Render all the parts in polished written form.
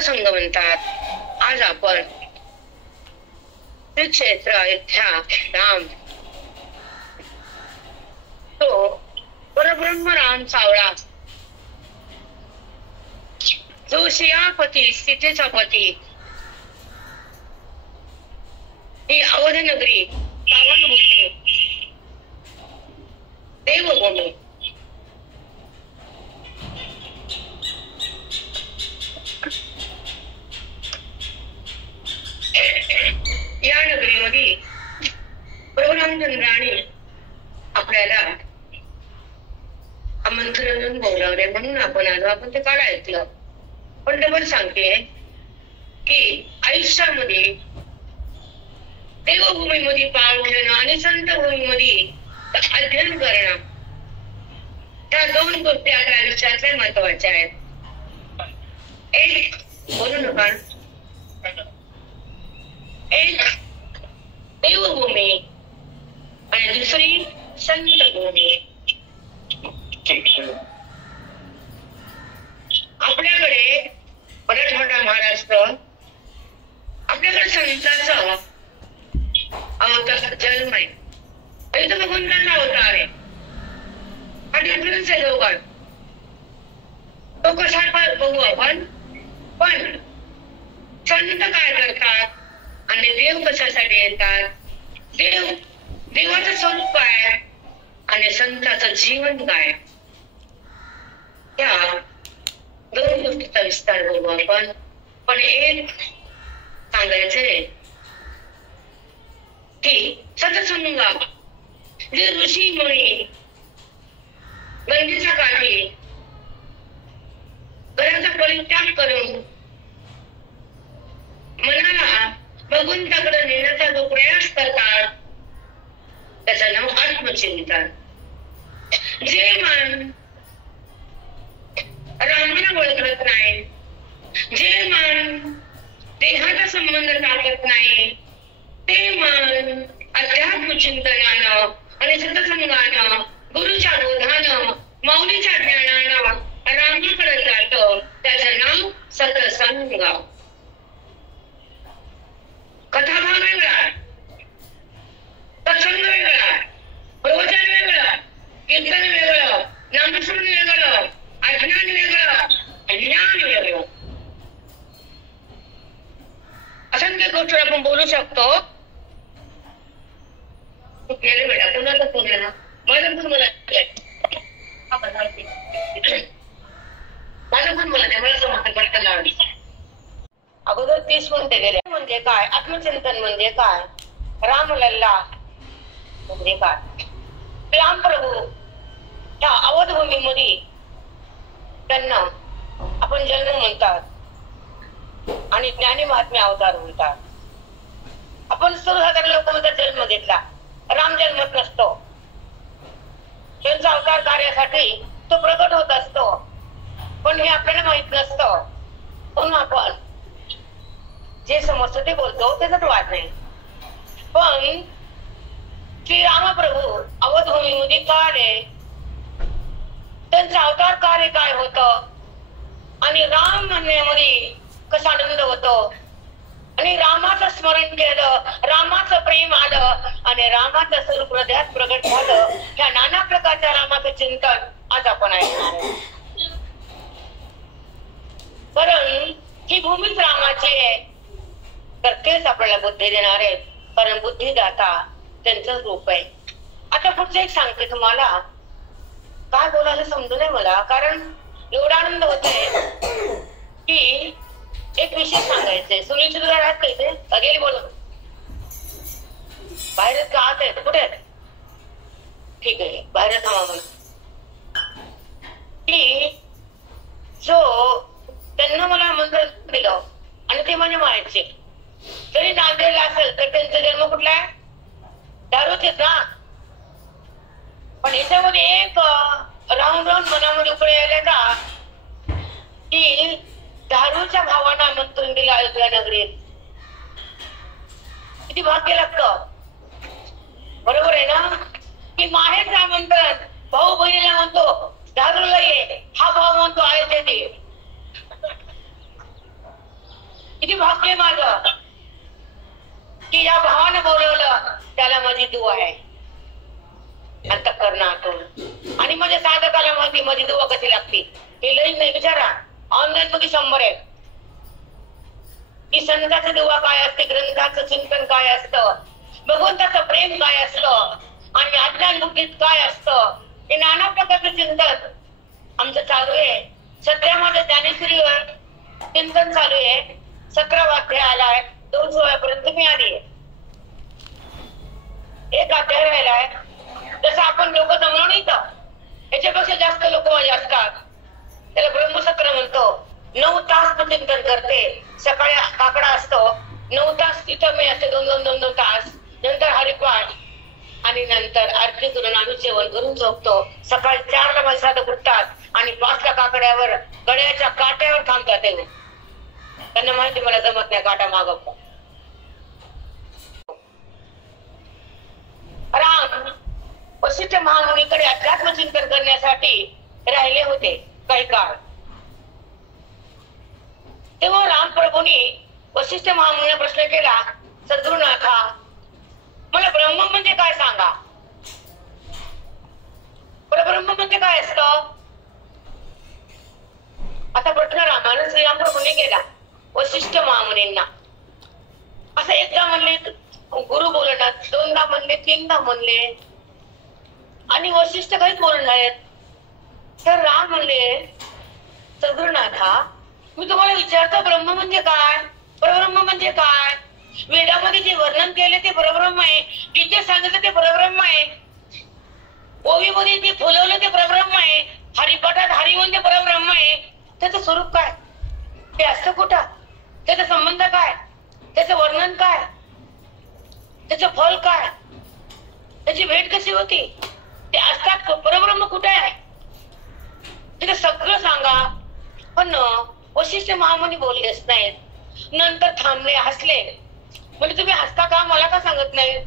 सत्संग म्हणतात. आज आपण श्री क्षेत्र अयोध्या राम, तो परब्रह्म राम सावळा, जो सियापती स्थितीचा पती, ही अवध नगरी, पावनभूमी, देवभूमी, या नगरीमध्ये प्रभू रामचंद्राने आपल्याला आमंत्रण बोलावले म्हणून आपण आलो. आपण ते काळ ऐकलं. पण डबल सांगते की आयुष्यामध्ये देवभूमीमध्ये पाऊल ठेवणं आणि संत भूमीमध्ये अध्ययन करणं, त्या दोन गोष्टी आपल्या आयुष्यातल्या महत्वाच्या आहेत. एक बोलू नका, एक देवभूमी आणि दुसरी संत भूमी. आपल्याकडे मराठवाडा महाराष्ट्र, आपल्याकडे संतांचा अवतार जन्म आहे. इथं भगवंतांचा अवतार आहे. हा डिफरन्स आहे दोघांत. तो कसा बघू आपण. पण संत काय करतात आणि देव कशासाठी येतात, देवाचं स्वरूप काय आणि संताचं जीवन काय, या दोन गोष्टीचा विस्तार बघू आपण. पण एक सांगायचंय की सत्संगा जे ऋषी मुनी बंदीच्या काठी घराचा परित्याग करून मनाला भगवंताकडे नेण्याचा जो प्रयास करतात त्याचं नाव आत्मचिंतन. जे मन रामाला ओळखत नाही, जे मन देहाचा संबंध टाकत नाही, ते मन अध्यात्म चिंतनानं आणि सत्संगानं, गुरुच्या बोधानं, माऊलीच्या ज्ञानानं रामाकडे जातं. त्याचं नाव सत्संग. कथाभाग वेगळा, सत्संग वेगळा, प्रवचन वेगळं, कीर्तन वेगळं, नामस्मरण वेगळं, अज्ञान वेगळं, ज्ञान वेगळं. असंख्य गोष्टी आपण बोलू शकतो. गेले बेटा कुणाला फोन आहे ना, माझा फोन मला अगोदर 30 मिनिटे गेले. म्हणजे काय आत्मचिंतन, म्हणजे काय रामलल्ला, म्हणजे काय राम प्रभू त्या अवध भूमीमध्ये त्यांना आपण जन्म म्हणतात आणि ज्ञानी महात्म्य अवतार म्हणतात. आपण सर्वसाधारण लोकांमध्ये जन्म घेतला, राम जन्मत नसतो. त्यांचा अवतार कार्यासाठी तो प्रकट होत असतो, पण हे आपल्याला माहित नसतं. म्हणून आपण जे समजतो ते बोलतो, त्याच्यात वाद नाही. पण श्री रामप्रभू अवधभूमीमध्ये का आले, त्यांचं अवतार कार्य काय होतं आणि राम म्हणण्यामध्ये कसा आनंद होतो आणि रामाचं स्मरण केलं, रामाचं प्रेम आलं आणि रामाचं स्वरूप हृदयात प्रगट झालं. ह्या नाना प्रकारच्या रामाचं चिंतन आज आपण ऐकणार आहे. कारण ही भूमीच रामाची आहे, तर तेच आपल्याला बुद्धी देणार आहेत. कारण बुद्धिदाता त्यांचं रूप आहे. आता पुढचं एक सांगते तुम्हाला, काय बोलायला समजू नये मला, कारण एवढा आनंद होतोय की एक विषय सांगायचंय. सुनील सुद्धा राहत का इथे? गेली बोलून बाहेर का आत आहेत? कुठे आहेत? ठीक आहे, बाहेर थांबा म्हणून की जो त्यांना मला आमंत्रण दिलं आणि ते माझ्या मायाचे जरी नांदेडला असेल तर त्यांचा जन्म कुठला आहे? दारूच आहेत ना. पण याच्यामध्ये एक राहून राहून मनामध्ये उकळे आले का की दारूच्या भावानं आमंत्रण दिलं अयोध्या नगरीत. किती भाग्य लागतं, बरोबर आहे ना? की माहेरचं आमंत्रण भाऊ बहिणीला म्हणतो दारूला ये, हा भाऊ म्हणतो अयोध्येत ये. किती भाग्य माझं की या भावानं बोलवलं, त्याला माझी दुआ आहे अंतःकरणातून. आणि माझ्या साधकाला माहिती माझी दुआ कशी लागते. हे लई नाही, विचारा ऑनलाईन मध्ये 100 आहे की संताची दुआ काय असते, ग्रंथाचं चिंतन काय असतं, भगवंताचं प्रेम काय असतं आणि अज्ञान बुद्धीत काय असतं, हे नाना प्रकारचं चिंतन आमचं चालू आहे. सध्या माझं ज्ञानेश्वरीवर चिंतन चालू आहे. 17वा अध्याय आलाय, 2 पर्यंत मी आली आहे. एक अध्याय राहिलाय. जसं आपण लोक जमलो नाही तर याच्यापेक्षा जास्त लोक माझे असतात. त्याला ब्रह्मसत्र म्हणतो. 9 तास चिंतन करते. सकाळी काकडा असतो, 9 तास तिथं मी असते, 2 तास. नंतर हरिपाठ आणि नंतर आरती करून आम्ही जेवण करून झोपतो. सकाळी 4ला माझे साधक उठतात आणि 5ला काकड्यावर गड्याच्या काट्यावर थांबतात. ते त्यांना माहिती मला जमत नाही काटा मागवतो. राम वशिष्ठ महामुनीकडे अध्यात्म चिंतन करण्यासाठी राहिले होते काही काळ. तेव्हा राम प्रभूंनी वशिष्ठ महामुनीला प्रश्न केला, सद्गुरुनाथा मला ब्रह्म म्हणजे काय सांगा. परब्रह्म म्हणजे काय असतं. आता प्रश्न रामानं श्रीराम प्रभूंनी केला वशिष्ठ महामुनींना. असं एकदा म्हणले गुरु बोलणार, 2दा म्हणले, 3दा म्हणले आणि वशिष्ठ काहीच बोलणार आहेत. तर राम म्हणले, सद्गुरुनाथा मी तुम्हाला विचारतो ब्रह्म म्हणजे काय, परब्रह्म म्हणजे काय. वेदामध्ये जे वर्णन केले ते परब्रह्म आहे, जिथे सांगितलं ते परब्रह्म आहे, ओवीमध्ये जे फुलवलं ते परब्रह्म आहे, हरिपाठात हरिवून ते परब्रह्म आहे. त्याचं स्वरूप काय, ते असतं कुठं, त्याचा संबंध काय, त्याचं वर्णन काय, त्याचं फल काय, त्याची भेट कशी होती, ते असतात परब्रह्म कुठे आहे, ते सगळं सांगा. पण वशिष्ठ महामुनी बोललेच नाहीत. नंतर थांबले, हसले. म्हणजे तुम्ही हसता का, मला का सांगत नाही.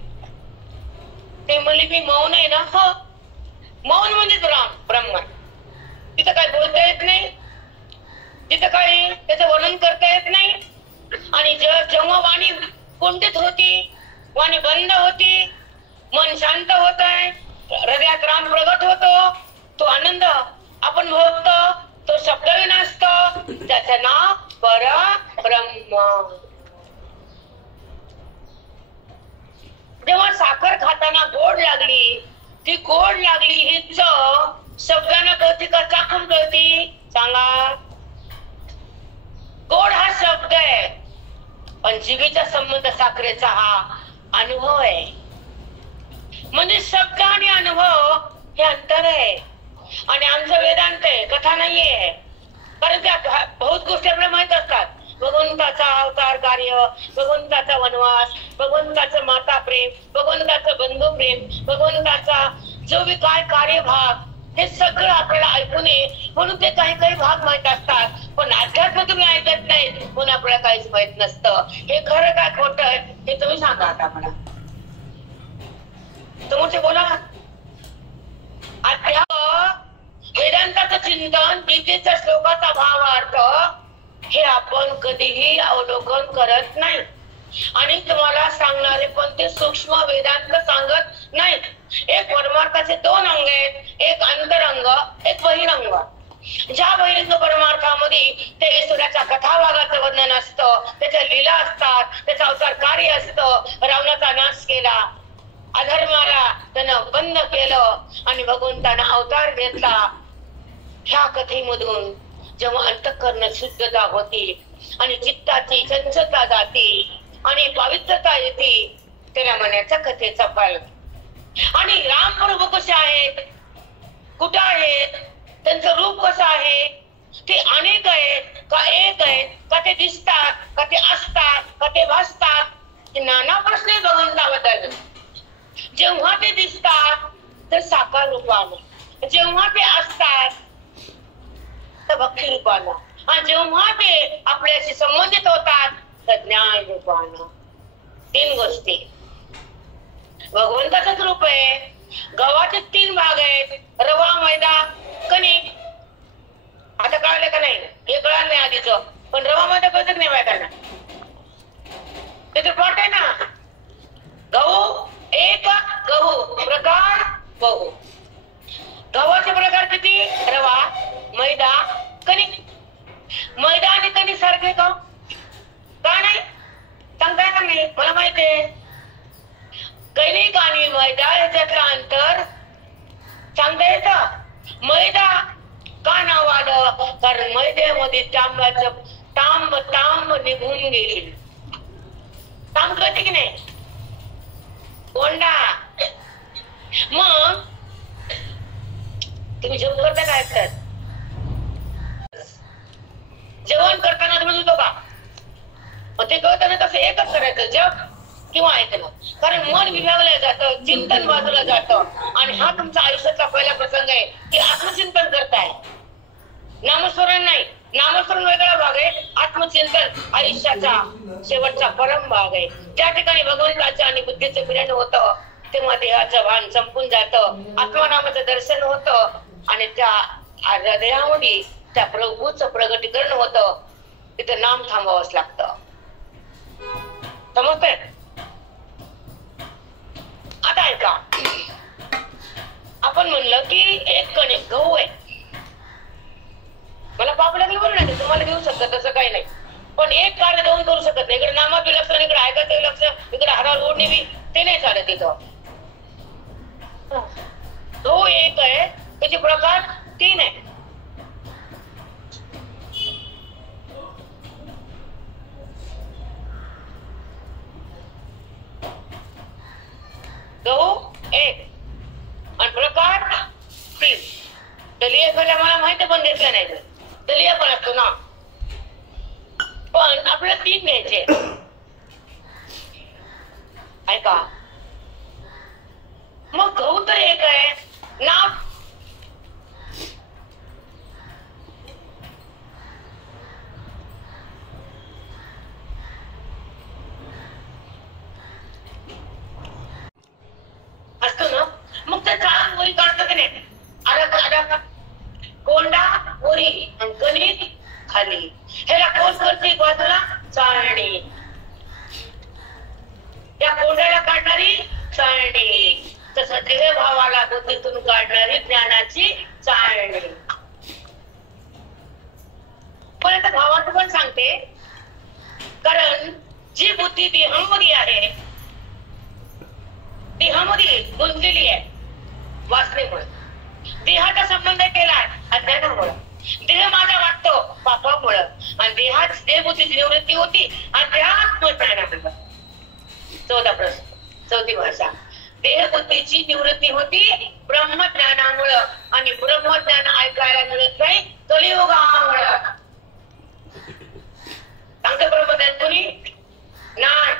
ते म्हणले मी मौन आहे ना. हो, मौन म्हणजे ब्रह्म. तिथं काय बोलता येत नाही, तिथं काही त्याचं वर्णन करता येत नाही. आणि जेव्हा वाणी कुंठित होती, वाणी बंद होती, मन शांत होत आहे, हृदयात राम प्रगट होतो, तो आनंद आपण भोगतो, तो शब्द विनासतो, त्याचं नाव परब्रह्म. जेव्हा साखर खाताना गोड लागली, ती गोड लागली ही चव शब्दानं कळती का चाखून कळती सांगा. गोड हा शब्द आहे, पण जिभेचा संबंध साखरेचा हा अनुभव आहे. म्हणजे शब्द आणि अनुभव हे अंतर आहे. आणि आमचं वेदांत आहे, कथा नाहीये. कारण त्या बहुत गोष्टी आपल्याला माहित असतात. भगवंताचा अवतार कार्य, भगवंताचा वनवास, भगवंताचं माता प्रेम, भगवंताचं बंधू प्रेम, भगवंताचा जो बी काय कार्यभाग, हे सगळं आपल्याला ऐकून ये. म्हणून ते काही काही भाग माहित असतात. पण अध्यात्म तुम्ही ऐकत नाही म्हणून आपल्याला काहीच माहित नसतं. हे खरं काय खोटं आहे हे तुम्ही सांगा आता मला. तुमचे बोला. वेदांताचं चिंतन, गीतेच्या श्लोकाचा भावार्थ हे आपण कधीही अवलोकन करत नाही. आणि तुम्हाला सांगणारे पण ते सूक्ष्म वेदांत सांगत नाहीत. एक परमार्थाचे 2 अंग आहेत, एक अंतरंग, एक बहिरंग. ज्या बहिरंग परमार्थामध्ये ते ईश्वराच्या कथाभागाचं वर्णन असतं, त्याच्या लीला असतात, त्याचा अवतार कार्य असतं. रावणाचा नाश केला, अधर्माला त्यानं बंद केलं आणि भगवंतानं अवतार घेतला. ह्या कथेमधून जेव्हा अंतःकरण शुद्धता होती आणि चित्ताची चंचलता जाती आणि पवित्रता येते, त्याला म्हणायचं कथेचा फल. आणि राम प्रभू कसे आहेत, कुठं आहेत, त्यांचं रूप कसं आहे, ते अनेक आहेत का एक आहेत, का ते दिसतात, का ते असतात, का ते भासतात, हे नाना प्रश्न आहे भगवंताबद्दल. जेव्हा ते दिसतात तर साकार रूपानं, जेव्हा ते असतात तर भक्ती रूपानं, आणि जेव्हा ते आपल्याशी संबंधित होतात तर ज्ञान रूपानं. 3 गोष्टी. भगवंताचंच रूप आहे. गव्हाचे 3 भाग आहेत, रवा, मैदा, कणिक. आता कळलं का नाही, हे कळलं नाही आधीच, पण रवा मैदा कळत नाही बायकांना. ते पाठ आहे ना, गहू एक, गहू प्रकार बहु. गव्हाचे प्रकार किती? रवा, मैदा, कणिक. मैदा आणि कणिक सारखे का? का नाही? सांगता येणार नाही, मला माहिती आहे. कणिक आणि मैदा याच्यातलं अंतर सांगता येतं. मैदा का नाव आलं? कारण मैद्यामध्ये तांबाचं तांब निघून गेली. तांब कळते की नाही? कोंडा. मग तुम्ही जेवण करता काय असतात? जेवण करताना तुम्ही होतो का? मग ते कळताना कसं एकच करायचं, जप किंवा ऐकणं. कारण मन विभागलं जातं, चिंतन बाजूला जातं. आणि हा तुमचा आयुष्याचा पहिला प्रसंग आहे की आत्मचिंतन करताय, नामस्मरण नाही. नामस्मरण वेगळा भाग आहे, आत्मचिंतन आयुष्याचा शेवटचा परम भाग आहे. ज्या ठिकाणी भगवंताचं आणि बुद्धीचं मिलन होतं तेव्हा देहाचं भान संपून जातं, आत्मनामाचं दर्शन होतं आणि त्या हृदयामध्ये त्या प्रभूचं प्रगटीकरण होतं. तिथं नाम थांबावंच लागतं. समजतंय? आता ऐका, आपण म्हणलं की एक कणिक गहू आहे. मला पाप लागलं बरं नाही, तुम्हाला घेऊ शकत तसं काही नाही. पण एक कार्य दोन करू शकत नाही. इकडे नामात लक्ष, इकडे ऐकायचं लक्ष, इकडे हारावर ओढणी बी, ते नाही चालत तिथं. गहू एक आहे, त्याचे प्रकार 3 आहे. गहू एक आणि प्रकार 3. दलिया खायला मला माहिती, पण घेतलं नाही. दलिया पण असतो ना, पण आपल्याला 3 घ्यायचे. ऐका, मग गहू तर एक आहे, नाव असतो ना. मग त्या चाळण वरी काढतं की नाही, आला कोंडा वरी आणि कणिक खाली. ह्याला कोण करते बाजूला? चाळणी. त्या कोंड्याला काढणारी चाळणी. तसं देह भावाला बुद्धीतून काढणारी ज्ञानाची चाळणी. पण आता भावाचं पण सांगते, कारण जी बुद्धी देहामध्ये आहे, देहामध्ये गुंतलेली आहे वासनेमुळे. देहाचा संबंध केलाय अज्ञानामुळे. देह माझा वाटतो पापामुळे. आणि देहात देहबुद्धीची निवृत्ती होती अध्यात्मज्ञानामुळे. 14 प्रश्न, 4थी भाषा. देहबुद्धीची निवृत्ती होती ब्रह्मज्ञानामुळं. आणि ब्रह्मज्ञान ऐकायला मिळत नाही कलियुगामुळं. सांगते ब्रह्मज्ञान कोणी नाही.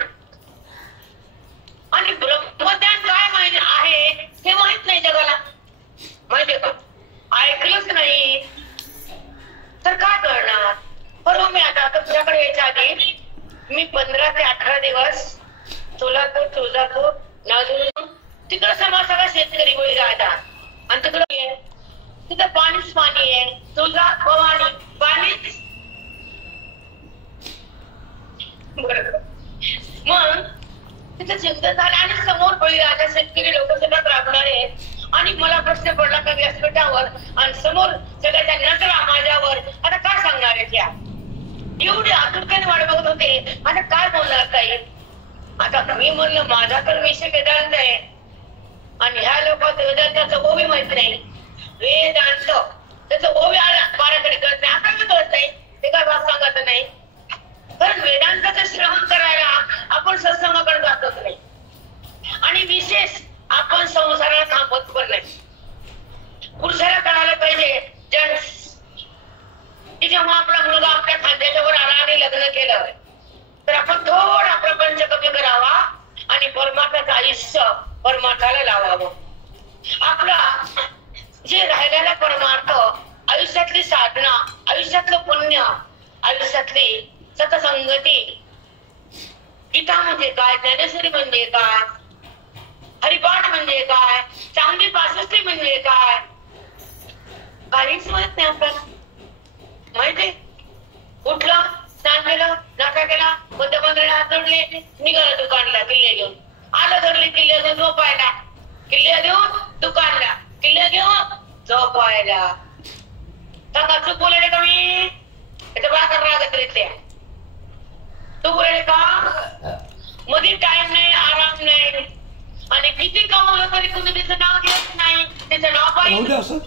आणि ब्रह्मज्ञान काय माहिती आहे हे माहित नाही जगाला. माहितीये का? ऐकलंच नाही तर काय करणार? बरोबर. मी आता तुझ्याकडे यायच्या आधी मी 15 ते 18 दिवस सोलापूर, तुळजापूर, नळदुर्ग तिकडं सगळा शेतकरी बळी राहतात. आणि तिकडं पाणीच पाणी आहे. तुळजा भवानी पाणीच. बरोबर. मग तिथं चिंतन झालं आणि समोर बळीराजा शेतकरी लोक सगळ्यात राबणारे. आणि मला प्रश्न पडला का व्यासपीठावर आणि समोर सगळ्याच्या नजरा माझ्यावर. आता काय सांगणार आहे त्या? एवढी आतुरतेने वाट बघत होते. आता काय बोलणार काही? आता मी म्हणलं माझा तर विषय वेदांत आहे आणि ह्या लोकांचं वेदांताचं ओवी माहित नाही. वेदांत त्याचं ओवी बाराकडे कळत नाही. आता मी कळत नाही ते काय भाग सांगत नाही. कारण वेदांताचं श्रवण करायला आपण सत्संगाकडे जातच नाही. आणि विशेष आपण संसाराला थांबत पण नाही. पुरुषाला कळायला पाहिजे की जेव्हा आपला मुलगा आपल्या खांद्याच्या वर आला आणि लग्न केलं तर आपण थोडा प्रपंच कमी करावा आणि परमार्थाचं आयुष्य परमार्थाला लावावं. आपला जे राहिलेला परमार्थ, आयुष्यातली साधना, आयुष्यातलं पुण्य, आयुष्यातली सतसंगती. गीता म्हणजे काय? ज्ञानेश्वरी म्हणजे काय? हरिपाठ म्हणजे काय? चांगली पासष्टी म्हणजे काय? काहीच माहित नाही आपल्याला. माहिती? उठलं, स्नान केलं, नाश्ता केला, कोणत्या मंदिरात हात जोडले, निघाला दुकानला किल्ले घेऊन. आलं घरले किल्ले घेऊन झोपायला, किल्ले घेऊन दुकानला, किल्ले घेऊन झोपायला. सांगा चूक बोलले का मी? त्याचा बाकर लागत रित्या तू बोलले का? मध्ये टाइम नाही, आराम नाही, आणि किती कमवलं तरी तुम्ही त्याचं नाव घेत नाही. त्याचं नाव पाहिजे.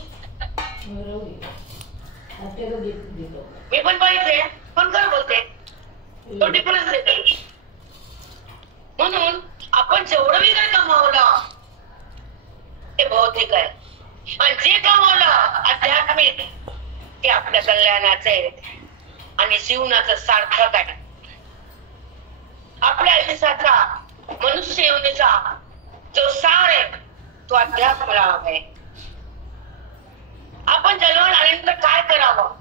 मी पण पाहिजे, पण खरं बोलते, तो डिफरन्स येतो. म्हणून आपण जेवढं मी काय कमावलं ते भौतिक आहे, आणि जे कमावलं आध्यात्मिक ते आपल्या कल्याणाचं आहे आणि जीवनाचं सार्थक आहे. आपल्या आयुष्याचा, मनुष्य योनीचा जो सार आहे तो अध्यात्म लाभ आहे. आपण जन्माला आल्यानंतर काय करावं,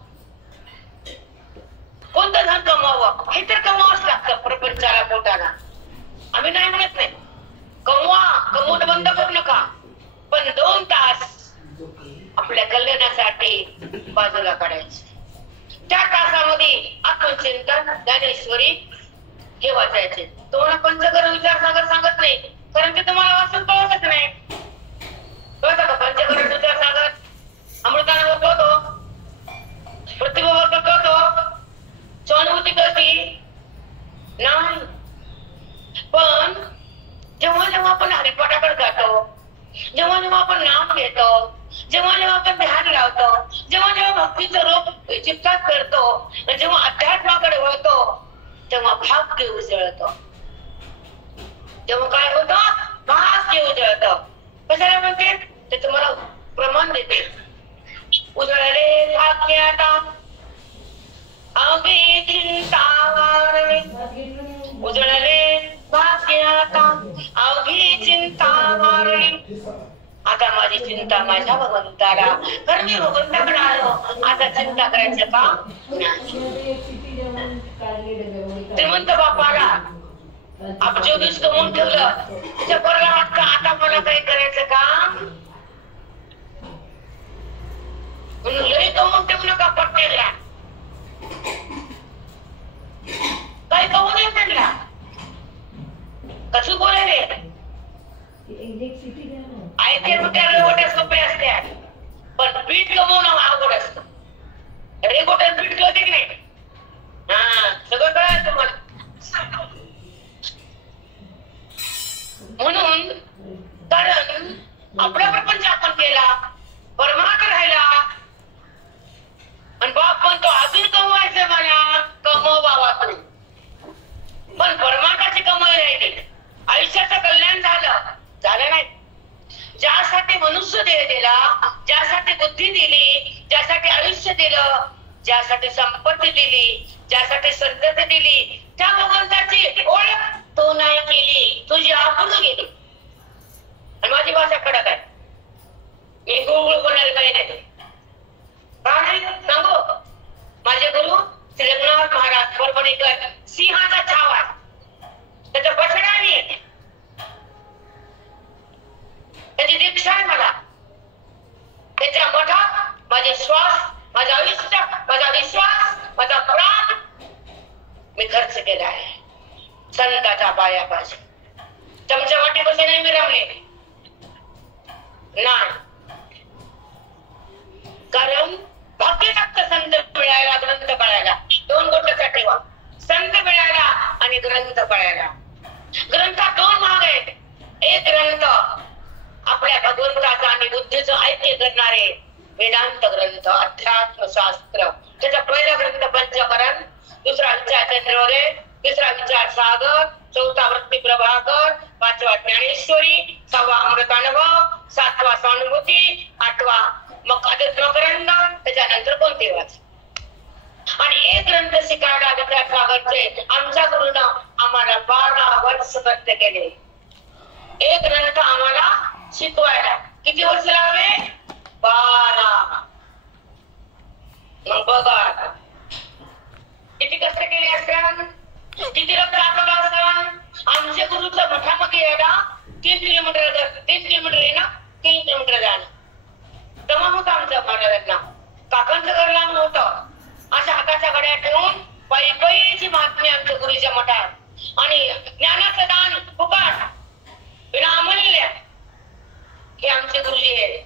कोणतं धन कमवावं, हे तर कमवावंच लागतं प्रपंचाला, पोटाला. आम्ही नाही म्हणत नाही, कमवा, कमवून बंद करू नका, पण 2 तास आपल्या कल्याणासाठी बाजूला काढायचे. त्या तासामध्ये आत्मचिंतन, ज्ञानेश्वरी हे वाचायचे. तुम्हाला पंचकर विचार सांगत नाही, कारण ते तुम्हाला वाचून कळतच नाही. कळतं का पंचकर विचार सांगत? अमृतानं कळतो, प्रतिभावर कळतो, सहानुभूती कळती नाही. पण जेव्हा जेव्हा आपण हरिपाठाकडे जातो, जेव्हा जेव्हा आपण नाम घेतो, जेव्हा जेव्हा आपण ध्यान लावतो, जेव्हा जेव्हा भक्तीचं रूप चित्तात करतो, जेव्हा अध्यात्माकडे वळतो, तेव्हा भाग्य उजळतं. तेव्हा काय होतं? भाग्य उजळतं. कशाला म्हणते ते तुम्हाला प्रमाण देते. उजळले भाग्य आता अवघी चिंता वारली, उजळले भाग्य आता अवघी चिंता वारली. आता माझी चिंता माझ्या भगवंताला, तर मी भगवंताकडे आलो, आता चिंता करायचं का नाही. श्रीमंत बापाला अब्जो दिवस कमवून ठेवलं, त्याच्या पोराला वाटतं आता मला काही करायचं का, म्हणून लई कमवून ठेवू नका पट्टेला. काय कमवू नये त्यांना, कसं बोलायले आयत्या रुट्या गोट्या सोपे असतात, पण पीठ कमवणं अवघड असतं. रेगोट्यात पीठ कळते की नाही? हा, सगळं कळायचं तुम्हाला. म्हणून कारण आपला प्रपंच आपण केला, परमार्थ राहिला, आणि बाप म्हणतो अजून कमवायचं मला, कमव बाबा तू. पण परमार्थाची कमाई राहिली, आयुष्याचं कल्याण झालं नाही. ज्यासाठी मनुष्य देह दिला, ज्यासाठी बुद्धी दिली, ज्यासाठी आयुष्य दिलं, ज्यासाठी संपत्ती दिली, ज्यासाठी संतती दिली, त्या भगवंताची ओळख तो नाही केली, तुझी आपुलं गेली. आणि माझी भाषा कडक आहे, मी गुळगुळ बोलायला काही नाही. का नाही सांगू? माझे गुरु श्री रघुनाथ महाराज परभणीकर, सिंहाचा छावा, त्याच्या बछड्याने त्याची दीक्षा आहे मला. त्याच्या मठात माझे श्वास, माझं आयुष्य, माझा विश्वास, माझा प्राण मी खर्च केला आहे. संताच्या पायापाशी चमच्या वाटेपाशी नाही मिरवले नाही, कारण भाग्य लागतं संत मिळायला, ग्रंथ कळायला. 2 गोष्टीचा ठेवा, संत मिळायला आणि ग्रंथ कळायला. ग्रंथात 2 भाग आहेत. एक ग्रंथ आपल्या भगवंताचा आणि बुद्धीचं ऐक्य करणारे वेदांत ग्रंथ, अध्यात्मशास्त्र. त्याचा पहिला ग्रंथ पंचकरण, दुसरा विचार चंद्रोदय, तिसरा विचार सागर, चौथा वृत्ती प्रभाकर, 5वा ज्ञानेश्वरी, 6वा अमृतानुभव, 7वा सहानुभूती, 8वा मग अध्यात्मकरण, त्याच्यानंतर कोणते वाच. आणि एक ग्रंथ शिकायला विचार सागरचे आमच्या गुरुनं आम्हाला 12 वर्ष खर्च केले. एक ग्रंथ आम्हाला शिकवायला किती वर्ष लागले? 12. मग बघा किती कष्ट केले असतात, किती रक्त आपला असतात. आमच्या गुरुच्या मठामध्ये यायला 3 किलोमीटर, 3 किलोमीटर येणं, 3 किलोमीटर जाणं. तमाम होतं आमच्या महाराजांना. काकांचं घर लांब होतं. अशा हाताच्या घड्या ठेवून पायी पायीची महात्म्य आमच्या गुरुच्या मठात आणि ज्ञानाचं दान फुकट विनामूल्य हे आमचे गुरुजी आहेत.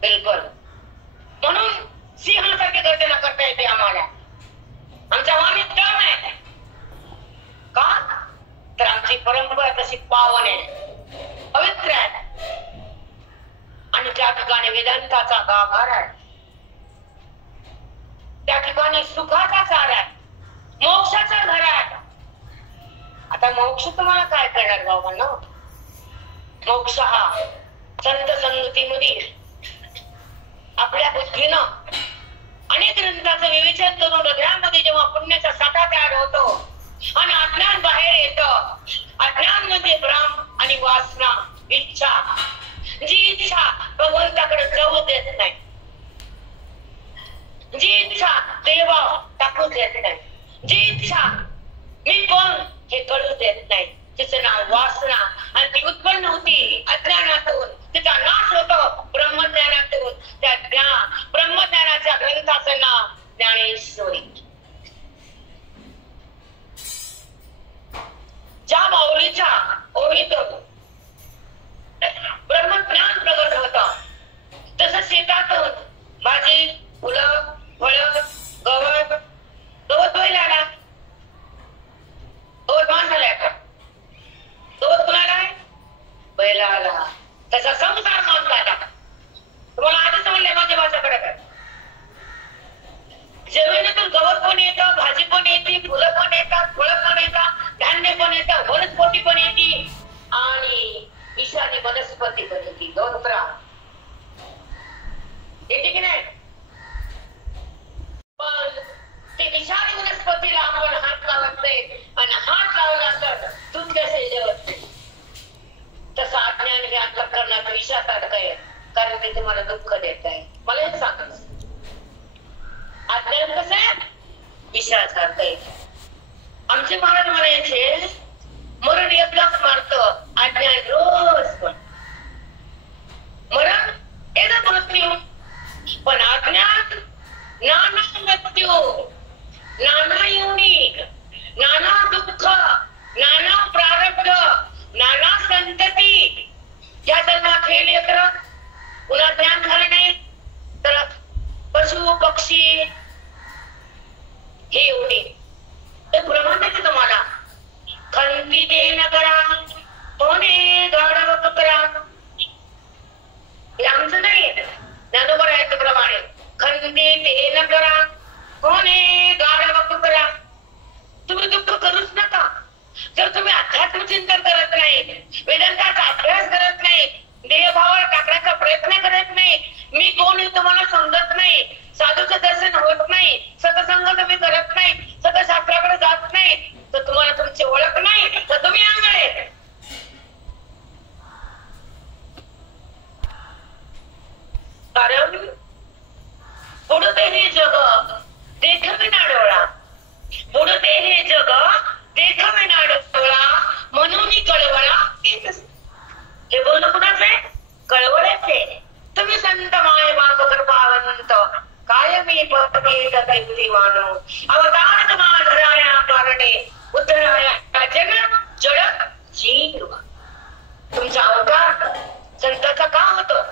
बिलकुल. म्हणून सिंहासारखी गर्जना करता येते आम्हाला. आमच्या वाणीत दम आहे. का तर आमची परंपरा तशी पावन आहे, पवित्र आहे. आणि त्या ठिकाणी वेदांताचा गाभार आहे. त्या ठिकाणी सुखाचा सार आहे, मोक्षाचं घर आहे. आता मोक्ष तुम्हाला काय करणार बाबांनो? मोक्ष हा संत संगतीमध्ये आपल्या बुद्धीनं अनेक ग्रंथाचं विवेचन करून हृदयामध्ये जेव्हा पुण्याचा साठा तयार होतो आणि अज्ञान बाहेर येतं. अज्ञान म्हणजे भ्रम आणि वासना, इच्छा. जी इच्छा भगवंताकडे जाऊ देत नाही, जी इच्छा देवा टाकू देत नाही, जी इच्छा मी कोण हे कळू देत नाही, तिचं नाव वासना. आणि ती उत्पन्न होती अज्ञानातून, तिचा नाश होतो ब्रह्मज्ञानातून. त्या ब्रह्मज्ञानाच्या ग्रंथाचं नाव ज्ञानेश्वरी. ज्या माऊलीच्या ओळीतून ब्रह्मज्ञान प्रगट होतं, तसं शेतातून भाजी, फुलं, फळं, गवत बैलाला, गवत माणसाला येतं, गवत कुणाला आहे? बैलाला. तसा संसार माणसाला. तुम्हाला आधीच म्हणले माझ्या भाषाकडे काय, जमिनीतून गवत पण येतं, भाजी पण येते, फुलं पण येतात, फळं पण येतात, धान्य पण येतं, वनस्पती पण येते आणि ईशानी वनस्पती पण येते. दोन प्रकार येते की नाही? पण ते विषारी वनस्पतीला आपण हात लावत नाही आणि हात लावला तर तुमच्याशी जेवत नाही. तसं अज्ञान ज्ञान प्रकरणात विषासारखं आहे, कारण ते तुम्हाला दुःख देत आहे. मला एक सांगायचं, अज्ञान कसं आहे? विषासारखं आहे. आमचे महाराज म्हणायचे मरण एकदाच मारतं, अज्ञान रोज पण. मरण एकदा मृत्यू, पण अज्ञान नाना मृत्यू, नाना योनी, नाना दुःख, नाना प्रारब्ध, नाना संतती. या त्यांना खेळ लेकर पुन्हा ज्ञान झालं नाही तर पशु पक्षी हे एवढे ते प्रमाण देते तुम्हाला. खंती ते न करा कोणे गाढव करा, हे आमचं नाही, ज्ञानोबा आहे प्रमाणे. खंती ते न करा कोणे गाढव करा. तुम्ही दुःख करूच नका. जर तुम्ही अध्यात्म चिंतन करत नाही, वेदांताचा अभ्यास करत नाही, देहभावाला टाकण्याचा प्रयत्न करत नाही, मी कोण हे तुम्हाला समजत नाही, साधूचं दर्शन होत नाही, सत्संग तुम्ही करत नाही, सतशास्त्राकडे जात नाही, तर तुम्हाला तुमची ओळख नाही, तर तुम्ही आंधळे. कारण पुढते हे जग देखविना डोळा, पुढते हे जग देखविना डोळा, म्हणून कळवळा येतच. हे बोलणं कुणाच आहे? कळवळ्याचे. तुम्ही संत माय बाप कृपावंत कायमी पती दैवानो अवतार धराया कारणे उद्धराया जग जड जीव. तुमचा अवतार संताचा का होतो,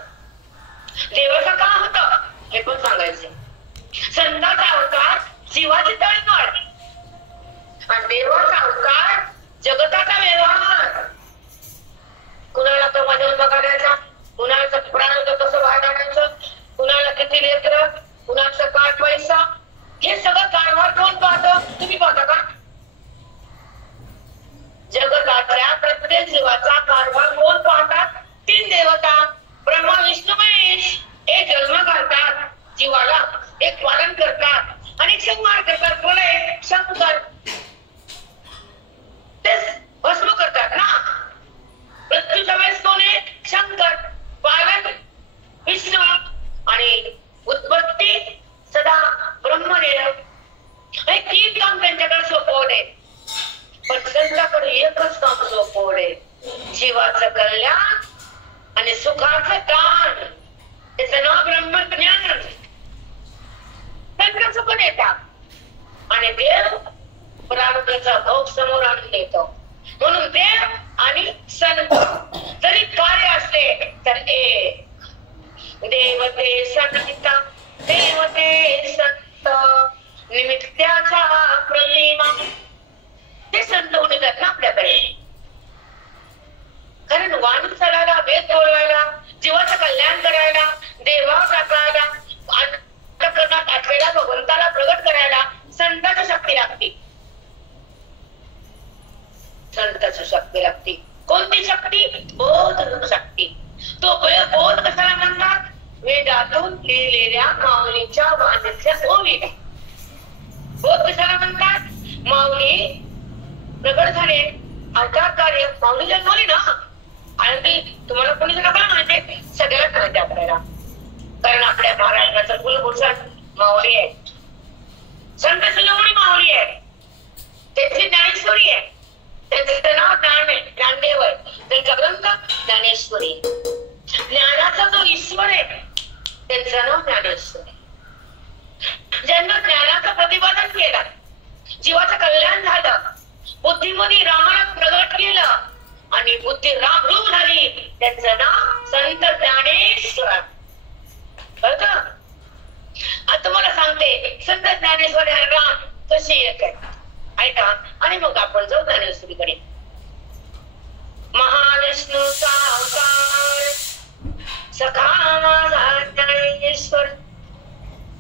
देवाचा का होतं हे पण सांगायचे. संताचा अवतार जीवाची तळमळ आणि देवाचा अवतार जगताचा व्यवहार. कुणाला तो मजल करायचा, कुणाला प्राण कसं बाहेर आणायचं, कुणाला किती लेकरं, कुणाचं काय पैसा, हे सगळं कारभार कोण पाहतो? तुम्ही पाहता का? जगताच्या प्रत्येक जीवाचा कारभार कोण पाहतात? तीन देवता ब्रह्मा विष्णू महेश. एक जन्म करतात जीवाला, एक पालन करतात आणि संहार करतात. कोण आहे? शंकर. तेच भस्म करतात ना. मृत्यूच्या वेळेस कोण आहे? शंकर. पालन विष्णू आणि उत्पत्ती सदा ब्रह्मदेव. हे तीन काम त्यांच्याकडे सोपवले, पण संतांकडे एकच काम सोपवले, जीवाचं कल्याण आणि सुखाचं दान. त्याचं नाव ब्रह्मज्ञान. संत सुख देतात आणि देव देवांचा भोग समोर आणून देतो. म्हणून देव आणि संत जरी कार्य असले तर एक. देव ते संत, देव ते संत, निमित्ताचा प्रतिमा. ते संत होऊन येतात ना आपल्याकडे. कारण वाणी चालायला, वेद बोलायला, जीवाचं कल्याण करायला, देवा टाकायला, अंतःकरणात असलेल्या भगवंताला प्रगट करायला संताची शक्ती लागते. संताची शक्ती लागते. कोणती शक्ती? बोध शक्ती. तो बोध कशाला म्हणतात? वेदातून लिहिलेल्या माऊलीच्या वाणीच्या ओवी. बोध कशाला म्हणतात? माऊली प्रगट झाले, अवतार कार्य माऊली जन्मली ना. आणि तुम्हाला कोणी जर माहिती, सगळ्यात माहिती आपल्याला. कारण आपल्या महाराष्ट्राचं कुलभूषण माऊली आहे. संत शिरोमणी माऊली आहे. त्याची ज्ञानेश्वरी आहे. त्यांचं नाव ज्ञानदेव आहे. त्यांचा ग्रंथ ज्ञानेश्वरी. ज्ञानाचा जो ईश्वर आहे त्यांचं नाव ज्ञानेश्वर आहे. ज्यांना ज्ञानाचं प्रतिपादन केलं, जीवाचं कल्याण झालं, बुद्धीमध्ये रामायण प्रगट केलं आणि बुद्धी रामरूप झाली, त्यांचं नाव संत ज्ञानेश्वर. कळत? आता तुम्हाला सांगते संत ज्ञानेश्वर आणि राम कशी एक आहे, ऐका. आणि मग आपण जाऊ ज्ञानेश्वरीकडे. महाविष्णूचा अवतार सखा माझा ज्ञानेश्वर.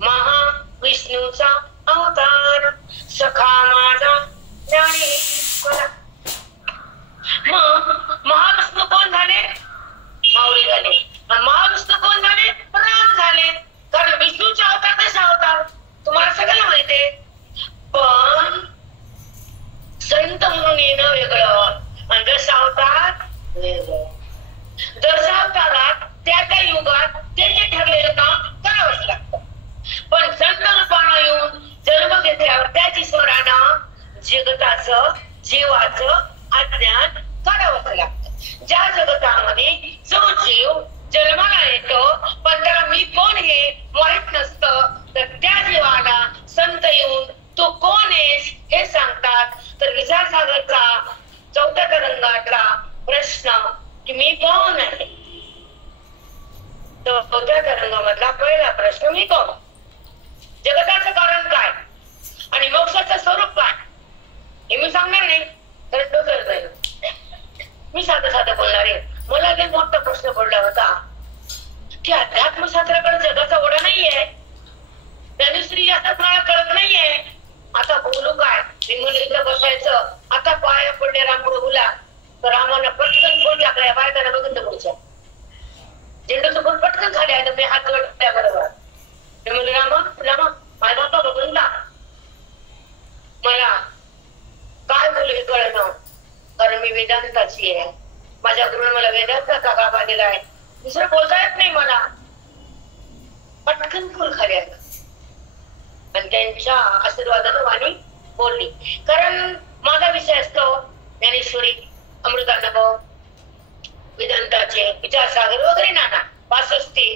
महाविष्णूचा अवतार सखा माझा ज्ञानेश्वर. मग महाविष्णू कोण झाले? माऊली झाले. महाविष्णू कोण झाले? राम झाले. कारण विष्णूचे अवतार कसे अवतार तुम्हाला सगळ्यांना माहिती आहे. पण संत म्हणून येणं वेगळं आणि दश अवतार वेगळं. दश अवतारात त्या त्या युगात ते जे ठरलेलं काम करावंच लागतं. पण संत रूपानं येऊन जन्म घेतल्यावर त्याच ईश्वरानं जगताचं, जीवाचं अज्ञान काढावंच लागतं. ज्या जगतामध्ये जो जीव जन्माला येतो पण त्याला मी कोण हे माहित नसतं, तर त्या जीवाला संत येऊन तू कोण आहेस हे सांगतात. तर विचारसागरचा 4थ्या तरंगातला प्रश्न की मी कोण आहे, तो 4थ्या तरंगामधला पहिला प्रश्न मी कोण. जगताचं कारण काय आणि मोक्षाचं स्वरूप काय हे मी सांगणार नाही, तर डोक्यात जाईल. मी साधं बोलणार आहे. मला एक मोठा प्रश्न पडला होता की अध्यात्मशास्त्राकडे जगाचा ओढा नाहीये, ज्ञानेश्वरी जास्त मला कळत नाहीये. आता बोलू काय? मी म्हणलं इथं बसायचं. आता पाया पडले रामप्रभूला, तर रामानं पटकन फोन टाकलाय. बायकांना बघितलं पुढच्या झेंडूचं फोन पटकन झाले. मी हात जोडल्या बरोबर मी म्हणले रामा माझा बाबा बघून दा मला काय बोलू हे कळणं. कारण मी वेदांताची आहे. माझ्या गुरुने मला वेदांताचा गाभा दिलाय. दुसरं बोलता येत नाही मला. पटकन फुल खाली आलं आणि त्यांच्या आशीर्वादानं वाणी बोलली. कारण माझा विषय असतो ज्ञानेश्वरी, अमृतानुभव, वेदांताचे विचारसागर वगैरे नाना 65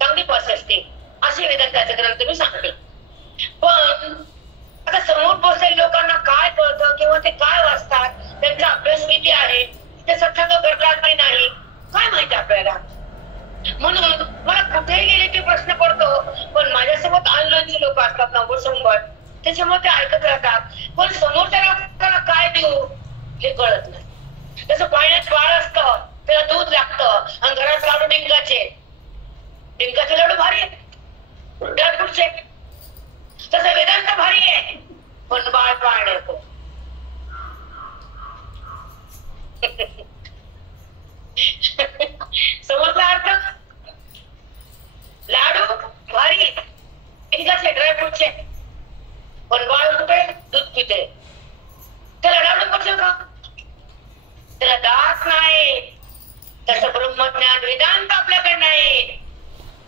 चांगली 65 असे वेदांताचे ग्रंथ मी सांगते. पण आता समोर बसलेल्या लोकांना काय कळतं किंवा ते काय वाचतात, त्यांचा अभ्यास किती आहे, ते सत्संग करतात की नाही, काय माहिती आपल्याला. म्हणून मला कुठेही गेले की प्रश्न पडतो. पण माझ्यासोबत ऑनलाईनचे लोक असतात 90-100, त्याच्यामुळे ते ऐकत राहतात. पण समोरच्या लोकांना काय देऊ हे कळत नाही. जसं पाण्यात बाळ असतं, त्याला दूध लागतं आणि घरात लाडू डिंकाचे लाडू भारी आहेत, ड्रायफ्रुटचे. तसं वेदांत भारी आहे, पण बाळ पाळ नको. समजला अर्थ? लाडू भारी डिंकाचे, ड्रायफ्रुटचे, पण बाळ कुठे? दूध पिते. त्याला लाडू कसं का? त्याला दात नाही. तसं ब्रह्मज्ञान वेदांत आपल्याकडे नाही.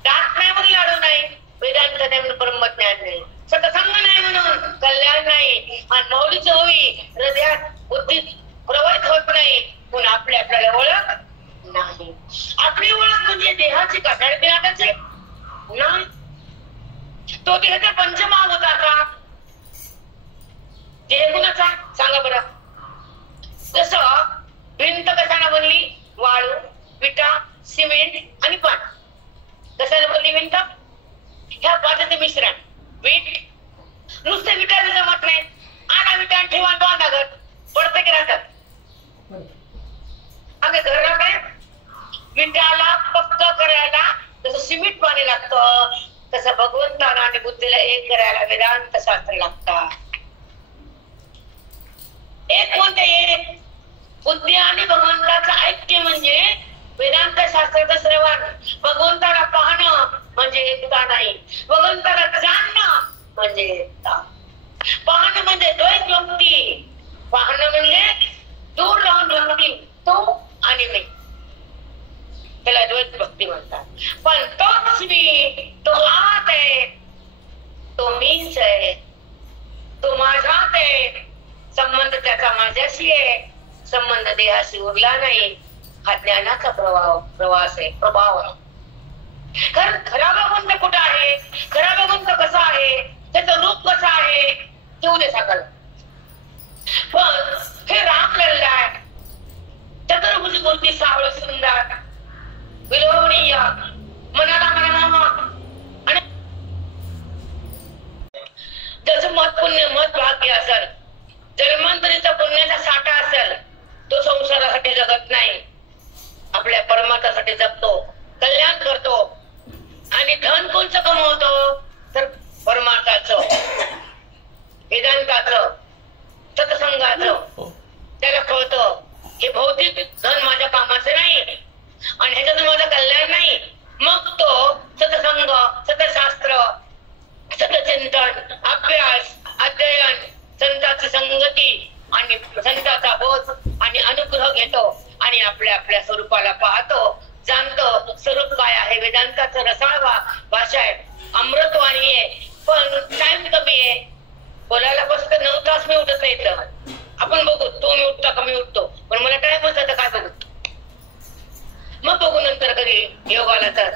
दात नाही म्हणून लाडू नाही, वेदांत नाही म्हणून ब्रह्मज्ञान नाही, सत्संग नाही म्हणून कल्याण नाही. आणि मौलीची ओवी हृदयात बुद्धीत प्रवाहित होत नाही म्हणून आपल्याला ओळख नाही. आपली ओळख म्हणजे देहाची का? देहाचे नाही. तो देहाचा पंचमहाभूताचा देह गुणाचा तसं भगवंताला आणि बुद्धीला एक करायला वेदांत शास्त्र लागतात. एक कोणते एक बुद्धी आणि भगवंताचं ऐक्य म्हणजे वेदांत शास्त्राचं श्रवण. भगवंताला पाहणं म्हणजे एकता नाही, भगवंताला जाणणं म्हणजे एकता. पाहणं म्हणजे द्वैत भक्ती, पाहणं म्हणजे दूर राहून भक्ती, तो आणि मी, त्याला द्वैत भक्ती म्हणतात. पण तोच मी, तो आत आहे, तो मीच आहे, तो माझ्यात आहे. संबंध त्याचा माझ्याशी आहे, संबंध देहाशी उरला नाही. हा ज्ञानाचा प्रवास आहे, प्रभाव आहे. खरा भगवंत कुठं आहे, खरा भगवंत कसा आहे, त्याचं रूप कसं आहे ते उद्या सांगाल. पण हे रामलल्ला आहे, चतुर्भुज मूर्ती, सावळ सुंदर, विलोभनीय, मनाला मनावा, आणि ज्याचं मत पुण्य मत भाग्य असेल, जन्मांतरीचा पुण्याचा साठा असेल, तो संसारासाठी जगत नाही, आपल्या परमार्थासाठी जगतो, कल्याण करतो. आणि धन कोणचं कमवतो तर परमार्थाचं, वेदांताचं, सत्संगाचं. त्याला कळतं हे भौतिक धन माझ्या कामाचं नाही आणि ह्याच्यातून माझं कल्याण नाही. मग तो सत्संग, सतशास्त्र, सतचिंतन, अभ्यास, अध्ययन, संतांची संगती आणि संतांचा बोध आणि अनुग्रह घेतो आणि आपल्या आपल्या स्वरूपाला पाहतो, जाणतो स्वरूप काय आहे. वेदांताचं रसाळ भाषा आहे, अमृतवाणी आहे. पण टाइम कमी आहे, बोलायला बसत 9 तास मी उठत नाही. आपण बघू तो मी उठतो का मी उठतो, पण मला टाइम होता तर काय बघू, मग बघू नंतर कधी योगाला तर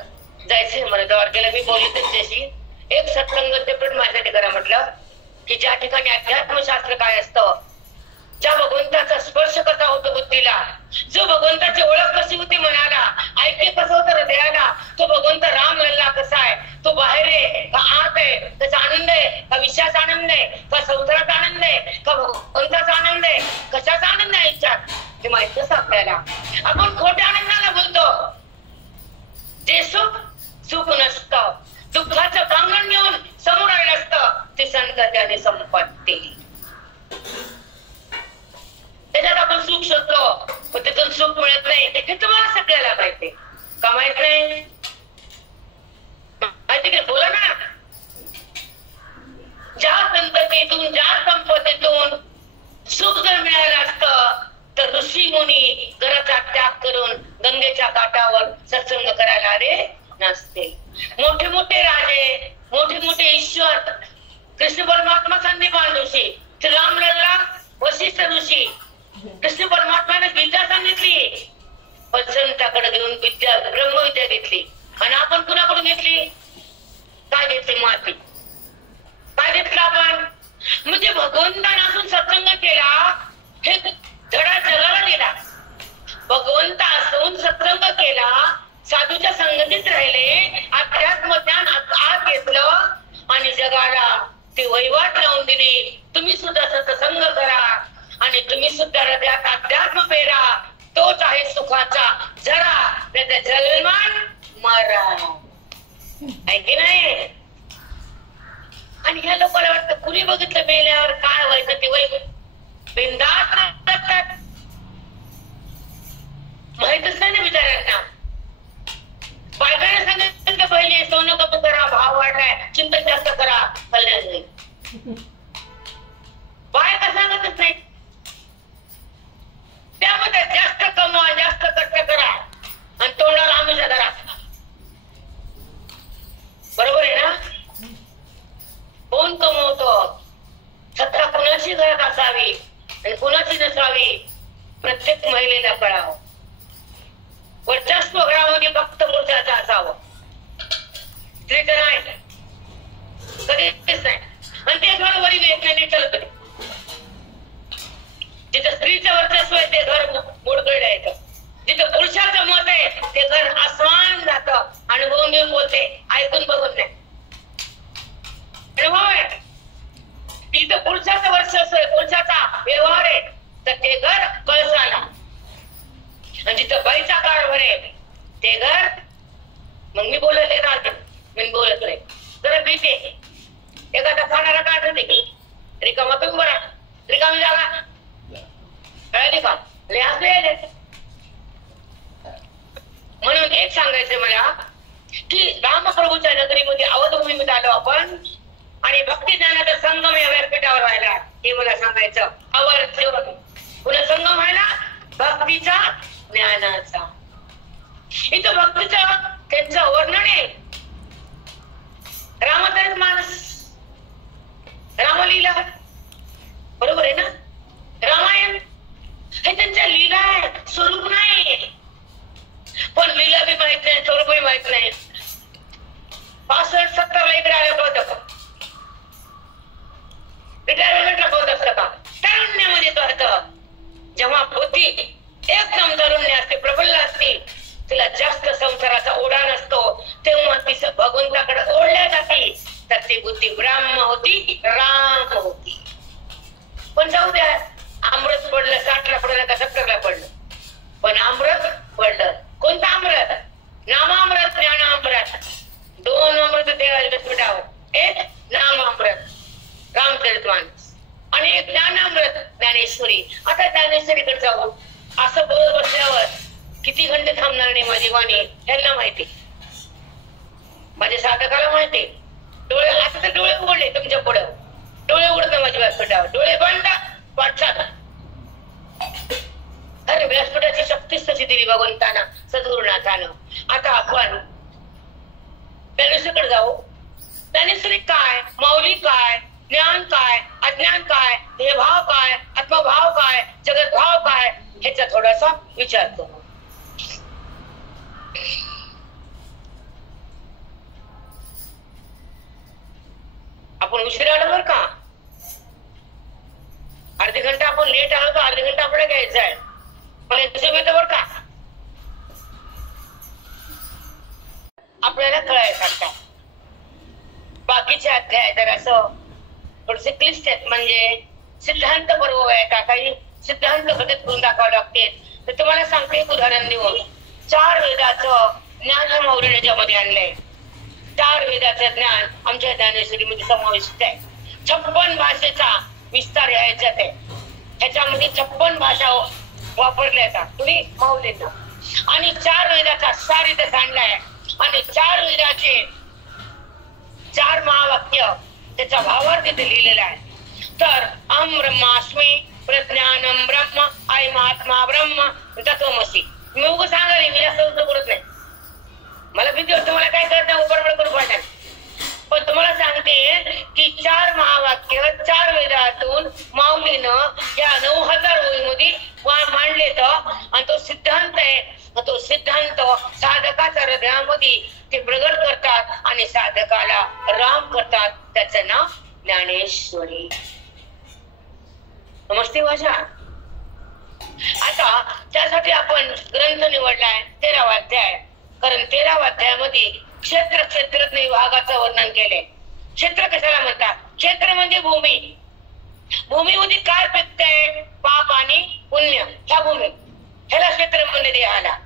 जायचंय मला. द्वारकेला मी बोलली त्यांच्याशी, एक सत्संग ते पण माझ्यासाठी करा म्हटलं की ज्या ठिकाणी अध्यात्मशास्त्र काय असतं, ज्या भगवंताचा स्पर्श कसा होतो बुद्धीला, जो भगवंताची ओळख कशी होती मनाला, ऐक्य कसं होतं हृदयाला, तो भगवंत रामलल्ला कसा आहे, तो बाहेर आहे का आत आहे, त्याचा आनंद आहे का विश्वाचा आनंद आहे का संसाराचा आनंद आहे का भगवंताचा आनंद आहे, कशाचा आनंद आहे याच्यात हे माहित नसतं आपल्याला. आपण खोट्या आनंदाला बोलतो, जे सुख सुख नसतं, दुःखाचं प्रांगण घेऊन समोर आलेलं असतं ते संतती आणि संपत्ती. त्याच्यात आपण सुख शोधतो पण त्यातून सुख मिळत नाही, हे तुम्हाला सगळ्याला माहिती का? माहित नाही, माहिती की बोला ना. ज्या संततीतून, ज्या संपत्तीतून सुख जर मिळालं असतं तर ऋषी मुनी घराचा त्याग करून गंगेच्या काठावर सत्संग करायला आले नसते. मोठे मोठे राजे, मोठे मोठे ईश्वर, कृष्ण परमात्मा, संदीपान ऋषी, रामलल्ला, वशिष्ठ ऋषी, कृष्ण परमात्म्याने गीता सांगितली, पण संताकडे घेऊन विद्या, ब्रह्मविद्या घेतली. आणि आपण कुणाकडून घेतली? काय घेतली? माती. काय घेतलं आपण? म्हणजे भगवंतापासून सत्संग केला, हे धडा जगाला दिला. भगवंत असून सत्संग केला, साधूच्या संगतीत राहिले, अध्यात्म ज्ञान आत घेतलं आणि जगाला ती वहिवाट लावून दिली. तुम्ही सुद्धा सत्संग करा आणि तुम्ही सुद्धा हृदयात अध्यात्म पेरा, तोच आहे सुखाचा झरा, त्याचा जन्मान मरा आहे की नाही. आणि ह्या लोकांना वाटतं कुणी बघितलं मेल्यावर काय व्हायचं ते वय बिनधास्त करतात, माहितच नाही ना बिचाऱ्यांना. बायकांना सांगितलं पहिले सोनं कमी करा, भाव वाढलाय, चिंतन जास्त करा, कल्याण नाही. बायका सांगतच नाही. त्यामध्ये जास्त कमवा, जास्त कष्ट करा आणि तोंडाला आम्हीच्या घरात. बरोबर आहे ना? कोण कमवतो? सत्ता कुणाची घरात असावी आणि कुणाची नसावी प्रत्येक महिलेला कळावं. वर्चस्व घरामध्ये फक्त पुरुषाचं असावं, स्त्रीचं नाही, कधीच नाही. आणि ते घर वरील एकमेकांनी चालत नाही. जिथं स्त्रीचं वर्चस्व आहे ते घर मोडकळलं येतं, जिथं पुरुषाचं मत आहे ते घर आसमान जातं. अनुभव मी बोलते, ऐकून बघून नाही. अनुभव आहे, जिथं पुरुषाचं वर्चस्व आहे, पुरुषाचा व्यवहार आहे, तर ते घर कळसाला. आणि जिथं बाईचा कारभार आहे ते घर, मग मी बोलत राहते, मी बोलत नाही. जरा भीते एखादा खाणारा काढत होते रिकामा तुम्ही बरा रिकामी जागा कळली का म्हणून एक सांगायचं मला की रामप्रभूच्या नगरीमध्ये अवधभूमीमध्ये आलो आपण आणि भक्ती ज्ञानाचा संगम या व्यासपीठावर व्हायला हे मला सांगायचं आवर्जून पुन्हा संगम व्हायला भक्तीचा ज्ञानाचा इथं भक्तीचं त्यांचं वर्णन आहे रामचरित मानस रामलीला बरोबर आहे ना रामायण हे त्यांच्या लीला आहे स्वरूप नाही पण लीला बी माहित नाही स्वरूपही माहित नाही 65-70 ला इकडे आलं होतं रिटायरमेंटला होत असतं का तारुण्यामध्ये तो अर्थ जेव्हा बुद्धी एकदम तरुण्य असते प्रबल असते तिला जास्त संसाराचा ओढा नसतो तेव्हा ती भगवंताकडे ओढल्या जाते तर ती बुद्धी ब्राह्म होती राम होती पण जाऊ द्या अमृत पडलं 60 ला पडलं का 70 ला पडलं पण अमृत पडलं कोणतं अमृत नामामृत ज्ञानामृत 2 अमृत देवाच्या व्यासपीठावर एक नामामृत रामचरितमानस आणि एक ज्ञानामृत ज्ञानेश्वरी आता ज्ञानेश्वरीकडे जाऊ असं बोलत बसल्यावर किती घंटे थांबणार नाही माझी वाणी यांना माहिती माझ्या साधकाला माहिती डोळे आता तर डोळे उघडले तुमच्या पुढं डोळे उघडत माझ्या व्यासपीठावर डोळे बंद पाठशाला अरे व्यासपीठाची शक्तीच तशी दिली भगवंताना सद्गुरुनाथानं आता आपण ज्ञानेश्वरीकडे जाऊ ज्ञानेश्वरी काय माऊली काय ज्ञान काय अज्ञान काय देहभाव काय आत्मभाव काय जगत भाव काय ह्याचा थोडासा विचार करू आपण उशिरा आलो बर का अर्धे घंटा आपण लेट आलो तर अर्धे घंटा आपल्याला घ्यायचा आहे पण येतं बर का आपल्याला कळायसारखा बाकीचे अध्याय जर असं थोडेसे क्लिष्ट आहेत म्हणजे सिद्धांत पर्व आहे काही सिद्धांत घटित करून दाखवावे लागते तर तुम्हाला सांगते एक उदाहरण देऊन 4 वेदाचं ज्ञान माऊलीने ज्यामध्ये आणलंय 4 वेदाचं ज्ञान आमच्या ज्ञानेश्वरीमध्ये समाविष्ट आहे 56 भाषेचा विस्तार यायच्यात आहे ह्याच्यामध्ये 56 भाषा वापरल्या जातात तुम्ही माऊलींना आणि 4 वेदाचा सार इथे सांडलाय आणि 4 वेदाचे 4 महावाक्य त्याचा भावार्थ इथे लिहिलेला आहे तर अहम ब्रह्मास्मी प्रज्ञानम ब्रह्म आत्मा ब्रह्म तत्वमसी मी उगं सांगाल मी जास्त बोलत नाही मला भीती वाटतं मला काय करत नाही बरोबर करू पाहिजे पण तुम्हाला सांगते की 4 महावाक्य 4 वेदातून माऊलीनं या 9000 ओळीमध्ये मांडले आणि तो सिद्धांत आहे तो सिद्धांत साधकाच्या हृदयामध्ये ते प्रगट करतात आणि साधकाला राम करतात त्याचं नाव ज्ञानेश्वरी समजते भाषा आता त्यासाठी आपण ग्रंथ निवडलाय 13वा अध्याय कारण 13वा अध्यायामध्ये क्षेत्र विभागाचं वर्णन केले क्षेत्र कशाला म्हणतात क्षेत्र म्हणजे भूमी भूमीमध्ये काय पिकतंय पाप आणि पुण्य ह्या भूमी ह्याला क्षेत्र म्हणणे देहाला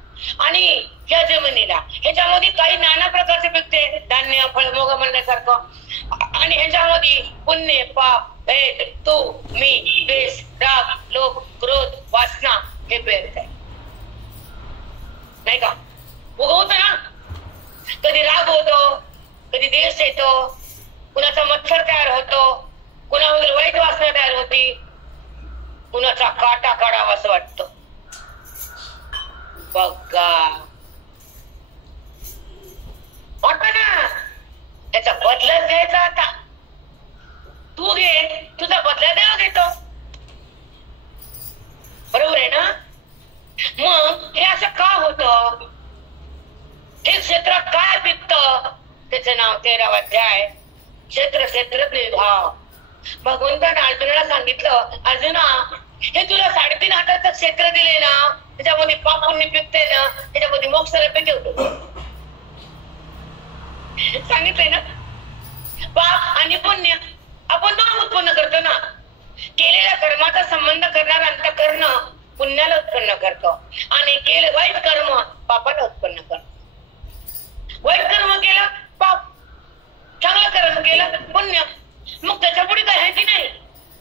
आणि ह्या जमिनीला ह्याच्यामध्ये काही नाना प्रकारचे पिकते धान्य फळमोग म्हणण्यासारखं आणि ह्याच्यामध्ये पुण्य पाप भेद तू मी द्वेष राग लोभ क्रोध वासना हे पेरत आहे नाही का उगवत ना कधी राग होतो कधी द्वेष येतो कुणाचा मत्सर तयार होतो कुणामध्ये वाईट वासना तयार होती कुणाचा काटा काढावा असं वाटतं बघा वाटत ना त्याचा बदला घ्यायचा आता तू घे तुझा बदला देवा घेतो बरोबर आहे ना मग हे असं का होतं हे क्षेत्र काय पिकतं त्याचं नाव 13वा अध्याय क्षेत्र विभाग भगवंताने अर्जुनाला सांगितलं अर्जुना हे तुला 3.5 हाताचं क्षेत्र दिले ना त्याच्यामध्ये पाप पुण्य पिकते ना त्याच्यामध्ये मोक्ष पिकवतो सांगितलंय ना पाप आणि पुण्य आपण 2 उत्पन्न करतो ना केलेल्या कर्माचा संबंध करणारा अंतःकरण पुण्याला उत्पन्न करतो आणि केले वाईट कर्म पापाला उत्पन्न करतो वाईट कर्म केलं पाप चांगलं कर्म केलं पुण्य, मग त्याच्या पुढे काय आहे की नाही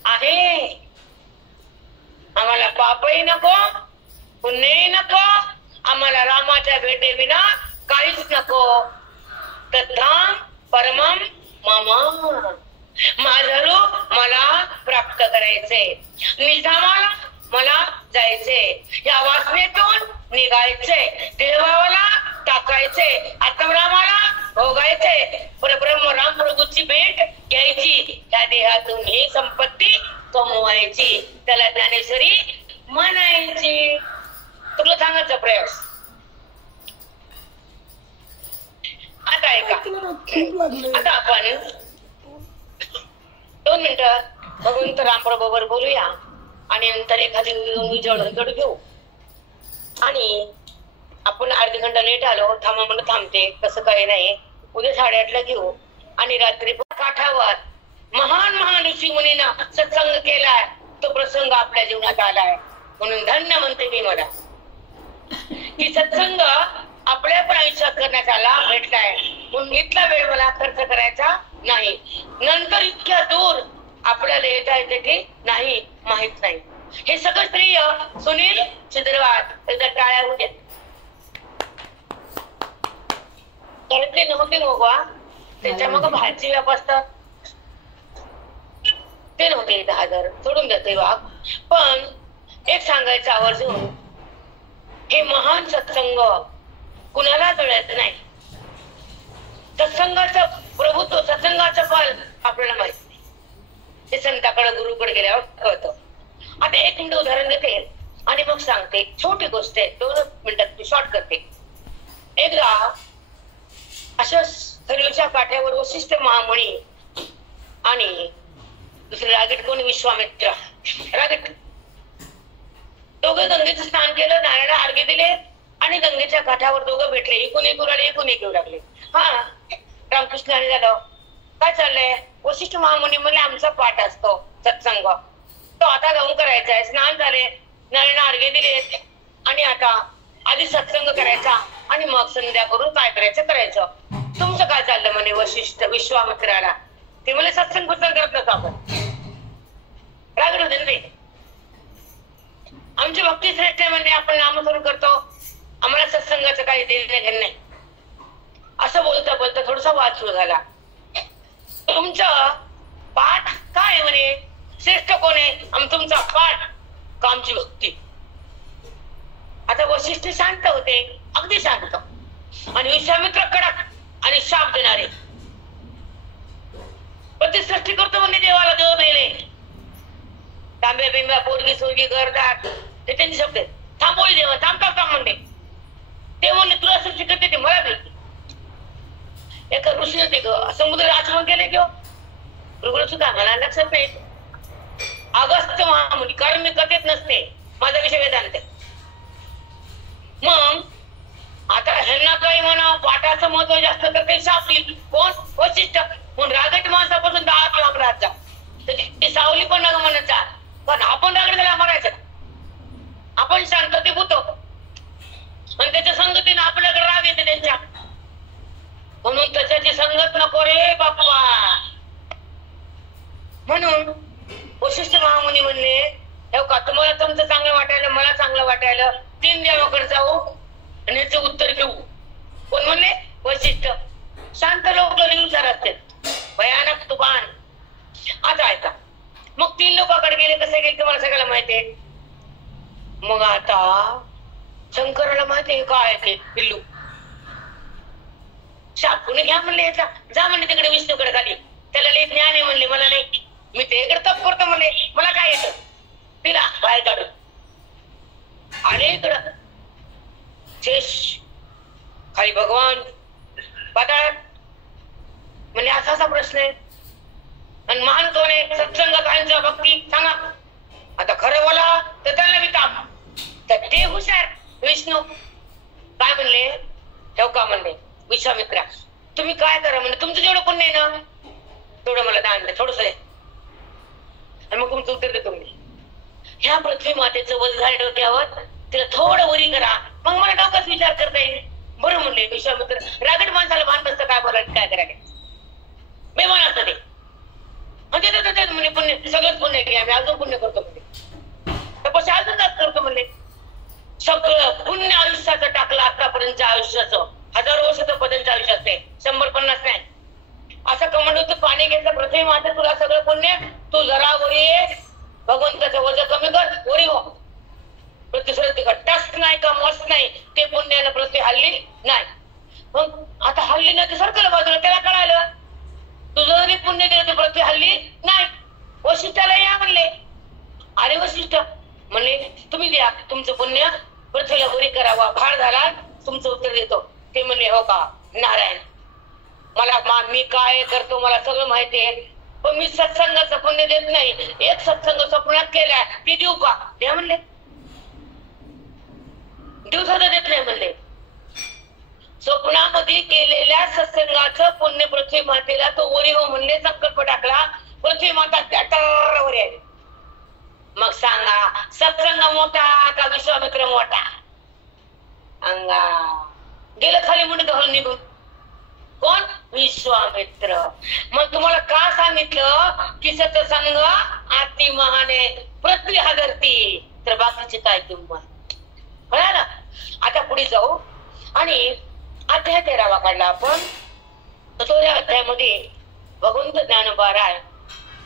आहे. आम्हाला पापही नको पुण्यही नको, आम्हाला रामाच्या भेटेविना काहीच नको. तद्धाम परमम मम, माझं रूप मला प्राप्त करायचे, निधामाला मला जायचे, या वासनेतून निघायचे, देवाला टाकायचे, आत्मरामाला भोगायचे, परब्रह्म राम प्रभूची भेट घ्यायची, त्या देहातून ही संपत्ती कमवायची, त्याला ज्ञानेश्वरी म्हणायची. तुला सांगायचा प्रयास. आता ऐका, आता आपण 2 मिनिटं भगवंत रामप्रभूवर बोलूया आणि नंतर एखादी जड घेऊ. आणि आपण अर्धी घंटा लेट आलो, थांबा म्हणून थांबते, तसं काही नाही. उद्या 8:30ला घेऊ. आणि रात्री काठावर महान महान ऋषी मुनींना सत्संग केलाय, तो प्रसंग आपल्या जीवनात आलाय. म्हणून धन्य म्हणते मी मला की सत्संग आपल्या पण आयुष्यात करण्यात आला, भेटलाय. म्हणून इथला वेळ मला खर्च करायचा नाही. नंतर इतक्या दूर आपल्याला येता येते की नाही माहित नाही. हे सगळं श्रेय सुनील चित्रवाद एकदा टाळ्या होत्या ते नव्हते मोगवा, त्यांच्या मग भाजी व्याप असतात ते नव्हते 10,000 सोडून जाते वाघ. पण एक सांगायचं आवर्जून, हे महान सत्संग कुणाला कळत नाही. सत्संगाचं प्रभुत्व, सत्संगाचं फल आपल्याला माहित नाही, ते संताकडे गुरुकडे गेल्यावर कळतं. आता 1 मिनिट उदाहरण देते आणि मग सांगते. छोटी गोष्ट आहे, 2 मिनिटात शॉर्ट करते. एकदा अशा सरयूच्या काठ्यावर वशिष्ठ महामुनी आणि दुसरे रागीट कोणी विश्वामित्र, रागीट दोघं गंगेचं स्नान केलं, नारायण अर्घ्य दिले आणि गंगेच्या काठावर दोघं भेटले. एकूण एकू लागले. हा रामकृष्ण हरी झालं, काय चाललंय? वशिष्ठ महामुनी म्हणले आमचा पाठ असतो सत्संग, तो आता जाऊन करायचा आहे. स्नान झाले, नारायण अर्घ्य दिले आणि आता आधी सत्संग करायचा आणि मग संध्या करून काय करायचं. तुमचं काय चाललं म्हणे वशिष्ठ विश्वामित्राला. ते म्हणले सत्संग पुस्तक करत नसतो आपण. रागड होते ना, आमची भक्ती श्रेष्ठ आहे म्हणजे आपण नामस्मरण करतो, आम्हाला सत्संगाचं काही देणं घेणं नाही. असं बोलता बोलता थोडासा वाद सुरू झाला. तुमचं पाठ काय म्हणे, श्रेष्ठ कोण आहे, तुमचा पाठ का आमची भक्ती? आता वशिष्ठ शांत होते, अगदी शांत, आणि विश्वामित्र कडक आणि शाप देणारे. प्रतिसृष्टी करतो म्हणजे देवाला देव मेले, तांब्या बिंब्या पोरगी सोरगी घरदार, ते त्यांचे शब्द आहेत. थांबवली देवा, थांब म्हणणे. ते म्हणले तुला सृष्टी करते ते मला भेटते. एका ऋषी होते समुद्र आचमन केले किंवा रुग्ण सुद्धा मला लक्षात नाही. अगस्त्य महामुनी, कारण मी कथेत नसते, माझा विषय वेदांत. मग आता ह्यांना काही म्हणा पाठाचं महत्व जास्त तर काही सावली कोण वशिष्ठ म्हणून रागट माणसापासून 10 लांब राहत जा. ती सावली पण नका म्हणत जा, पण आपण रागड त्याला मारायचं. आपण शांतते होतो आणि त्याच्या संगतीने आपल्याकडे राग येते त्यांच्या. म्हणून त्याच्याची संगत नको रे बाप्पा. म्हणून वशिष्ठ महामुनी म्हणले हे का तुम्हाला तुमचं चांगलं वाटायला, मला चांगलं वाटायला, 3 देवाकडे जाऊ आणि याचं उत्तर घेऊ. कोण म्हणले? वशिष्ठ. शांत लोक विचार असतात, भयानक तुफान. आता ऐका, मग 3 लोकांकडे गेले, कसे गेले तुम्हाला सगळ्याला माहितीये. मग आता शंकराला माहितीये काय ते पिल्लू शापून घ्या म्हणले, याचा जा म्हणले तिकडे विष्णूकडे खाली, त्याला लई ज्ञान आहे म्हणले, मला नाही, मी ते इकडे तप करतो म्हणले, मला काय येतं. तिला बाहेर काढून आले इकडं शेष खाली भगवान पाताळात. म्हणजे असा प्रश्न आहे. आणि महान कोण आहे? सत्संगाचा भक्ती सांगा. आता खरं बोला तर त्याला मी काम, तर ते हुशार विष्णू काय म्हणले, ठेव का म्हणले विश्वामित्रा, तुम्ही काय करा म्हणजे तुमचं जेवढं पुण्य आहे ना तेवढं मला दान द्या थोडस, आणि मग तुमचं उत्तर देतो मी. ह्या पृथ्वी मातेचं वज झालं डोक्यावर, तिला थोडं वरी करा, मग मला डोकाच विचार करता येईल. बरं म्हणले विश्वामित्र. रागड माणसाला भान नसतं काय बोलायचं काय करायला. मी म्हणत होते म्हणजे पुण्य सगळंच पुण्य केलं आम्ही अजून पुण्य करतो म्हणजे तपस्या अजून करतो म्हणले सगळं पुण्य आयुष्याचं टाकलं आतापर्यंत आयुष्याचं 1000 वर्षाचं पर्यंत आयुष्य असते 150 नाही असं कमंड होतं पाणी घेतलं पृथ्वी माता तुला सगळं पुण्य तू जरा वरी ये भगवंताचं वजन कमी कर वरी हो पृथ्वी टच नाही का मस्त नाही ते पुण्यानं पृथ्वी हल्ली नाही मग आता हल्ली नाही ते सरकलं बाजूला त्याला कळालं तुझं जरी पुण्य दिलं तर पृथ्वी हल्ली नाही वशिष्ठाला या म्हणले अरे वशिष्ठ म्हणले तुम्ही द्या तुमचं पुण्य पृथ्वीला वरी करावा भार झाला तुमचं उत्तर देतो ते म्हणले हो का नारायण मला मी काय करतो मला सगळं माहिती आहे पण मी सत्संगाचं पुण्य देत नाही एक सत्संग स्वप्नात केलाय ती देऊ का द्या म्हणले दिवसाचं देत नाही म्हणले स्वप्नामध्ये केलेल्या सत्संगाचं पुण्य पृथ्वी मातेला तो वरी हो म्हणले संकल्प टाकला पृथ्वी माता त्या वरी आली मग सांगा सत्संग मोठा का विश्वामित्र मोठा अंगा गेलं खाली म्हणून घालून निघून कोण विश्वामित्र मग तुम्हाला का सांगितलं की सत्संग अति महाने पृथ्वी हादरती तर बाकीची काय किंमत कळालं आता पुढे जाऊ आणि अध्याय 13 काढला आपण तो या अध्यायामध्ये भगवंत ज्ञानोबा राय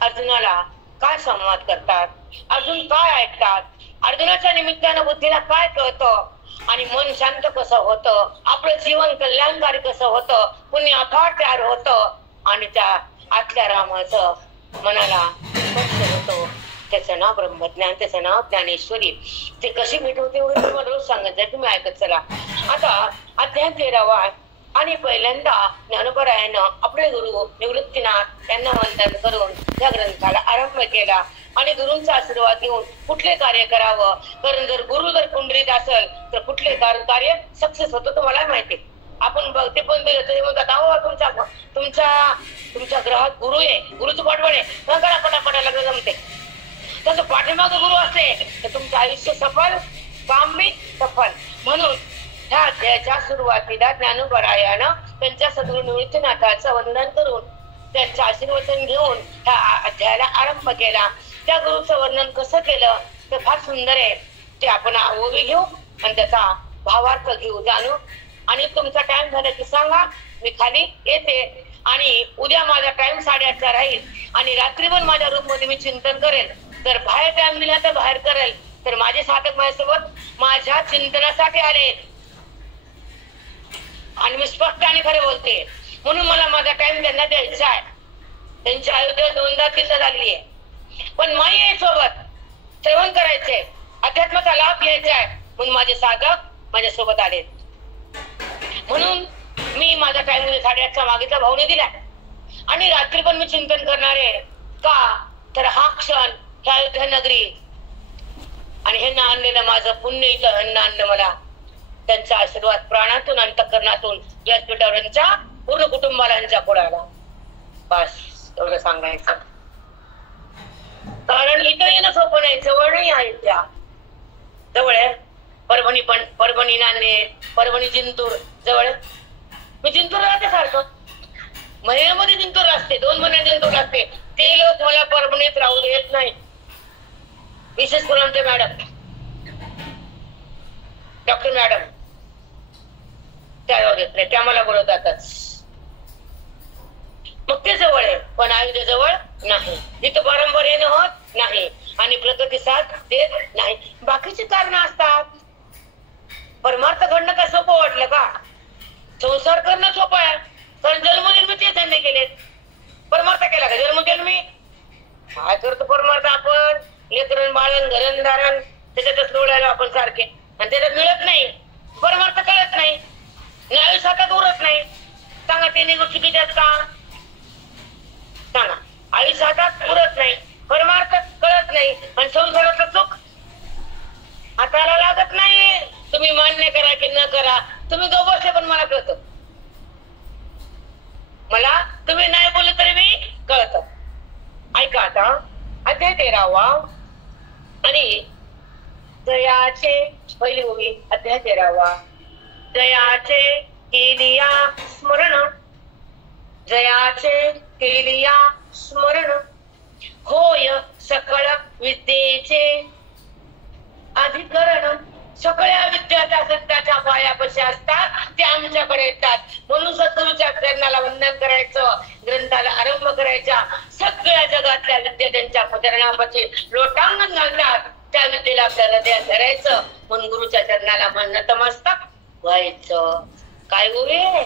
अर्जुनाला काय संवाद करतात अजून काय ऐकतात अर्जुनाच्या निमित्तानं बुद्धीला काय कळतं आणि मन शांत कसं होतं आपलं जीवन कल्याणकारी कसं होतं पुण्य अफाट तयार होतं आणि त्या आतल्या रामाचं मनाला स्पर्श होतो त्याचं नाव ब्रह्मज्ञान त्याचं नाव ज्ञानेश्वरी ते कशी भेटवते वगैरे तुम्हाला रोज सांगायचं तुम्ही ऐकत चला आता अध्याय 13 आणि पहिल्यांदा ज्ञानोबरायानं आपले गुरु निवृत्तीनाथ यांना वंदन करून या ग्रंथाला आरंभ केला आणि गुरूंचा आशीर्वाद घेऊन कुठले कार्य करावं कारण जर गुरु जर कुंडलीत असेल तर कुठले कार्य सक्सेस होतं तुम्हाला माहिती आपण ते पण दिलं तरी म्हणतात अहो तुमच्या ग्रहात गुरु आहे गुरुचं पाठवण आहे करा पटापटाला जमते तसं पाठीमाग गुरु असते तर तुमचं आयुष्य सफल काम बी सफल म्हणून ह्या अध्यायाच्या सुरुवातीला ज्ञानोबरायानं त्यांच्या सद्गुरू निवृत्तीनाथाचं वंदन करून त्यांचं आशीर्वचन घेऊन ह्या अध्यायाला आरंभ केला त्या गुरुचं वर्णन कसं केलं ते फार सुंदर आहे ते आपण ओवी घेऊ आणि त्याचा भावार्थ घेऊ जाणू आणि तुमचा टाइम झाला की सांगा मी खाली येते आणि उद्या माझा टाइम 8:30चा राहील आणि रात्री पण माझ्या रूम मध्ये मी चिंतन करेल तर बाहेर टाइम दिला तर बाहेर करेल तर माझे साधक माझ्यासोबत माझ्या चिंतनासाठी आले आणि मी स्पष्ट आणि खरे बोलते म्हणून मला माझा टाइम त्यांना द्यायचा आहे त्यांची अयोध्या 2दा-3दा झालेली आहे पण माई आहे सोबत श्रवण करायचे अध्यात्माचा लाभ घ्यायचा आहे म्हणून माझे साधक माझ्या सोबत आले म्हणून मी माझा टाइम 8:30चा मागितला भावने दिला आणि रात्री पण मी चिंतन करणार आहे का तर हा क्षण ह्या अयोध्या नगरी आणि ह्यांना आणलेलं माझं पुण्य इथं ह्यांना आणलं मला त्यांचा आशीर्वाद प्राणातून अंतःकरणातून व्यासपीठावरच्या पूर्ण कुटुंबाला यांच्या पुढे आला बस एवढं सांगायचं कारण इथं येणं सोपं नाही जवळ नाही आहे त्या जवळ आहे परभणी नांदेड परभणी जिंतूर जवळ मी जिंतूर राहते सारखं महिन्यामध्ये जिंतूर असते 2 महिन्यात जिंतूर असते ते लोक मला परभणीत राहू देत नाही विशेष करून आमचे मॅडम डॉक्टर मॅडम त्या राहू देत नाही त्या मला बोलवतातच मग ते जवळ आहे पण अयोध्या जवळ नाही इथं वारंवार येणं होत नाही आणि प्रतिसाद देत नाही बाकीची कारण असतात परमार्थ घडणं का सोपं वाटलं का संसार करणं सोपं आहे कारण जन्मजन्मी ते धंदे केलेत परमार्थ केला का जन्मजन्मी काय करतो परमार्थ आपण लेकरण बाळण घरणदारण त्याच्यातच लोळायला आपण सारखे आणि त्याच्यात मिळत नाही परमार्थ कळत नाही आयुष्य हातात उरत नाही सांगा ते निघू चुकीच्यात का सांगा आयुष्य हातात उरत नाही परमार्थ कळत नाही आणि संसाराचं सुख हाताला लागत नाही तुम्ही मान्य करा की न करा तुम्ही दोघं पण मला कळत मला तुम्ही नाही बोलले तरी मी कळत ऐका आता अध्याय 13 आणि दयाचे पहिली ओवी अध्याय 13 दयाचे केलिया स्मरण जयाचे केलिया स्मरण होय सकळ विद्येचे अधिकरण. सगळ्या विद्या त्या सत्याच्या पायापाशी असतात, ते आमच्याकडे येतात. म्हणून सद्गुरूच्या चरणाला वंदन करायचं, ग्रंथाला आरंभ करायचा. सगळ्या जगातल्या विद्या त्यांच्या चरणापाशी लोटांगण घालतात. त्या विद्येला आपल्या हृदयात धरायचं, म्हणून गुरुच्या चरणाला नतमस्तक व्हायचं. काय होईल,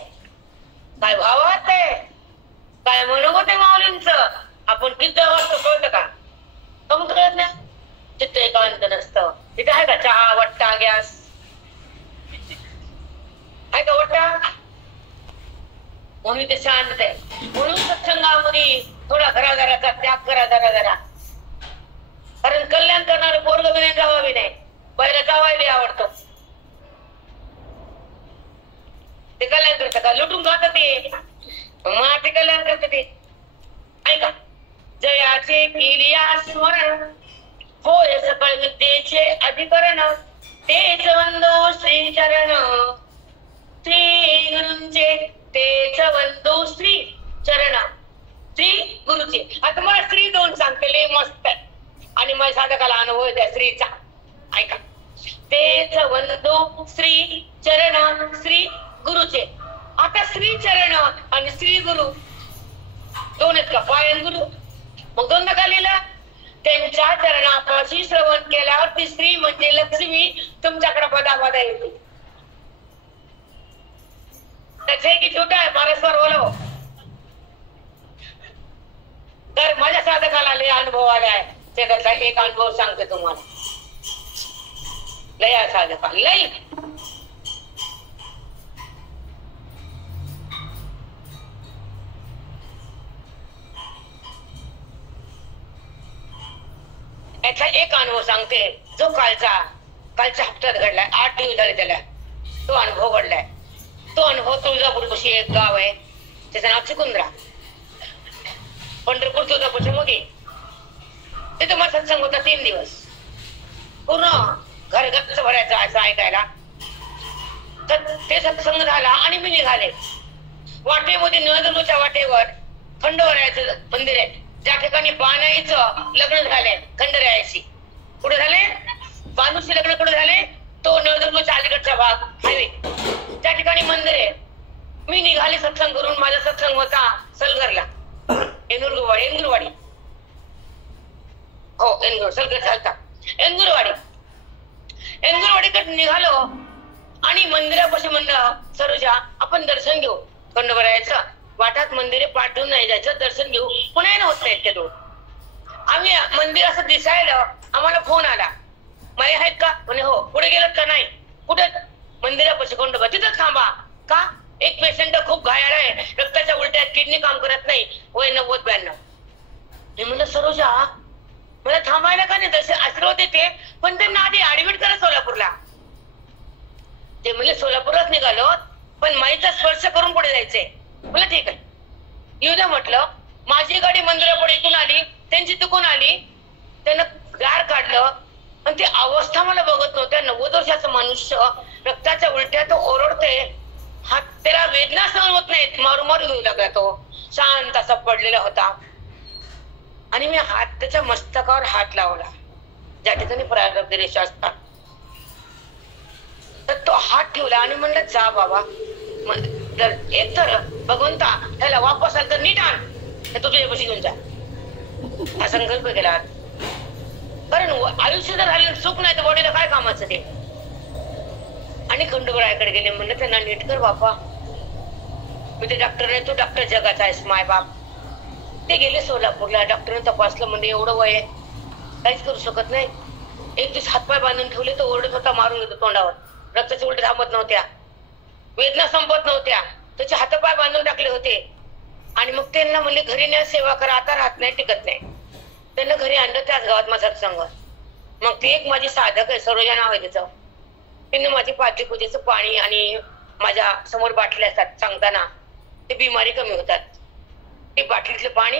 काय भावात आहे, काय मनोगत आहे माऊलींचं. आपण किती वाजता कळतं का? कमी कळत नाही. चित्त एकांत नसतं. तिथे आहे का चहा, वट्टा, गॅस आहे का? वट्टा म्हणून ते शांत आहे. म्हणून सत्संगामध्ये थोडा घराघराचा त्याग करा जरा. कारण कल्याण करणारं पोरग बी नाही, जावा बी नाही. पहिला जावायला आवडतं. ते कल्याण करतं का? लुटून खात ते मग ते कल्याण करत ते. ऐका, जयाचे केलिया स्मरण होय सकळ विद्येचे अधिकरण. तेच वंदो श्री चरण श्री गुरूंचे, तेच वंदो श्री चरण श्री गुरुचे. आता मला श्री दोन सांगते मस्त आणि माझ्या साधकाला अनुभव त्या श्रीचा. ऐका, तेच वंदो श्री चरण श्री गुरुचे. आता श्री चरण आणि श्री गुरु दोन आहेत का? पायन गुरु. मग दोनदा का लिहिलं? त्यांच्या चरणापाशी श्रवण केल्यावर ती स्त्री म्हणजे लक्ष्मी तुमच्याकडे पदापदा येते. त्याचे की छोटा आहे परस्पर बोलव. तर माझ्या साधकाला लय अनुभव आलाय. त्याचा एक अनुभव सांगते तुम्हाला. लय साधका लय याचा एक अनुभव सांगते, जो कालच्या हप्त्यात घडलाय. 8 दिवस झाले त्याला तो अनुभव घडलाय. तो अनुभव तुळजापूरपाशी एक गाव आहे, त्याचं नाव चिकुंद्रा. पंढरपूर तुळजापूरच्या मध्ये. तिथे माझा सत्संग होता 3 दिवस. पूर्ण घर गच्च भरायचं असं ऐकायला. तर ते सत्संग झाला आणि मी निघाले. वाटेमध्ये नळदुर्गच्या वाटेवर खंडोबाचं मंदिर आहे, ज्या ठिकाणी बानाईचं लग्न झालंय खंडरायाशी. कुठे झाले? बानूशी लग्न कुठे झाले? तो नळदुर्गच्या अलीकडचा भाग हायवे, त्या ठिकाणी मंदिर आहे. मी निघाले सत्संग करून. माझा सत्संग होता सलगरला, एनगुरवाडी. हो एनगुर, सलगर चालता एनगुरवाडीकडे निघालो आणि मंदिरापाशी म्हणलं सरोजा आपण दर्शन घेऊ खंडोबारायाचं. वाटात मंदिरे पाठवून नाही जायचं, दर्शन घेऊ. पुन्हा होत नाहीत ते दोन. आम्ही मंदिर असं दिसायला आम्हाला फोन आला, माई आहेत का? म्हणे हो. पुढे गेलं का? नाही. कुठे? मंदिरापाशी खंडोबा. तिथंच थांबा. का? एक पेशंट खूप घायाळ आहे, रक्ताच्या उलट्यात, किडनी काम करत नाही, वय 90-92. मी म्हणलं सरोजा मला थांबायला का नाही? दर्शन आशीर्वाद देते, पण त्यांना आधी ऍडमिट करा सोलापूरला. ते म्हणजे सोलापूरलाच निघालो, पण माईचा स्पर्श करून पुढे जायचंय. मला ठीक आहे, येऊ द्या म्हटलं. माझी गाडी मंदिरापुढे इथून आली, त्यांची तिकून आली. त्यांना गार काढलं आणि ती अवस्था मला बघत नव्हत्या. 90 वर्षाचा मनुष्य रक्ताच्या उलट्यात ओरडते, हात त्याला वेदना सहन होत नाहीत, मारू घेऊ लागला. तो शांत असा पडलेला होता आणि मी त्याच्या मस्तकावर हात लावला, ज्या ठिकाणी प्रारब्ध रेषा असतात. तर तो हात ठेवला आणि म्हणलं जा बाबा, एक तर भगवंता त्याला वापस आलं तर नीट आण, तर तुझ्यापाशी घेऊन जा. हा संकल्प केला. कारण आयुष्य जर झालं सुख नाही तर बॉडीला काय कामाचं ते. आणि खंडोबारायाकडे गेले, म्हणलं त्यांना नीट कर बापा, मी ते डॉक्टर नाही, तू डॉक्टर जगाचा आहेस माय बाप. ते गेले सोलापूरला. डॉक्टरने तपासलं, म्हणजे एवढं वय आहे, काहीच करू शकत नाही. एक दिवस हातपाय बांधून ठेवले, तो ओरडत होता, मारून घेतो तोंडावर. रक्ताच्या उलट्या थांबत नव्हत्या, वेदना संपत नव्हत्या, त्याचे हातपाय बांधून टाकले होते. आणि मग त्यांना म्हणले घरी न्या, सेवा करा, आता राहत नाही, टिकत नाही. त्यांना घरी आणलं त्याच गावात माझा सत्संग. मग ती एक माझी साधक आहे, सरोजा नाव आहे तिचं. तिने माझी पाठी पूजेचं पाणी आणि माझ्या समोर बाटल्या असतात सांगताना, ते बिमारी कमी होतात. ते बाटलीतलं पाणी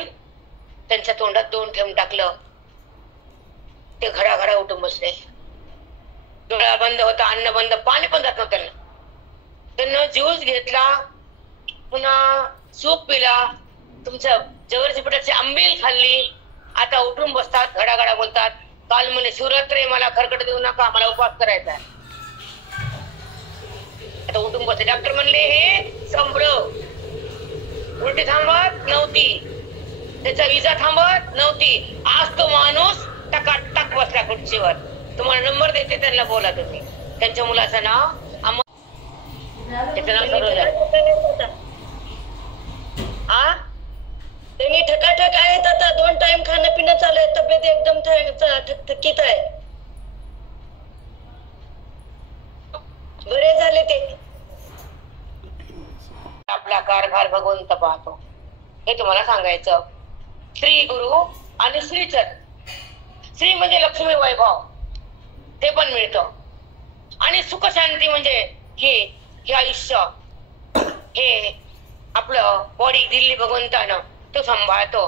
त्यांच्या तोंडात 2 थेंब टाकलं. ते घरा उठून बसले. डोळा बंद होता, अन्न बंद, पाणी पण जात नव्हतं त्यांना. त्यांना ज्यूस घेतला, पुन्हा सूप पिला, तुमच्या जवळच्या पिठाची आंबील खाल्ली, आता उठून बसतात, घडाघडा बोलतात. काल म्हणे शिवरात्री मला खरकट देऊ नका, मला उपवास करायचा आहे. आता उठून बसले. डॉक्टर म्हणले हे संपलं. उलटी थांबत नव्हती, त्याचा विजा थांबत नव्हती. आज तो माणूस टकाटक बसला खुर्चीवर. तुम्हाला नंबर देते, त्यांना बोला तुम्ही. त्यांच्या मुलाचं नाव त्याचं नाव सरोज. हा त्यांनी ठकाठक आहेत. आता 2 टाइम खाणं पिणं चालू आहे. तब्येत एकदम थकीत आहे. बरे झाले ते. आपला कारभार भगवंत पाहतो, हे तुम्हाला सांगायचं. श्री गुरु आणि श्रीचरण. श्री म्हणजे लक्ष्मी वैभव, ते पण मिळतं. आणि सुख शांती म्हणजे हे आयुष्य, हे आपलं बॉडी दिल्ली भगवंतानं तो सांभाळतो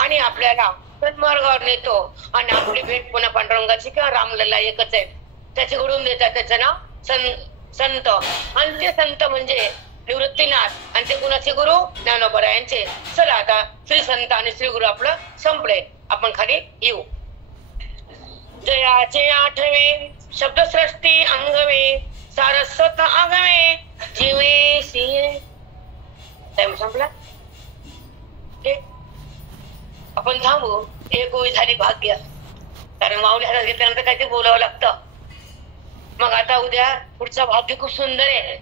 आणि आपल्याला सन्मार्गावर नेतो. आणि आपली भेट पुन्हा पांडुरंगाची किंवा रामलला एकच आहे, त्याचे घडून देतात. त्याचं नाव संत. आणि ते संत म्हणजे निवृत्तीनाथ. आणि ते कुणाचे गुरु? ज्ञानोबा यांचे. चला आता श्री संत आणि श्री गुरु आपलं संपले, आपण खाली येऊ. जयाचे आठवे शब्दसृष्टी अंगवे, सारस्वत आगवे जीवे सिंह. टाइम संपला. आपण थांबू. एक ओळी झाली भाग्य, कारण माऊली हातात घेतल्यानंतर काहीतरी बोलावं लागतं. मग आता उद्या पुढचा भाग्य खूप सुंदर आहे.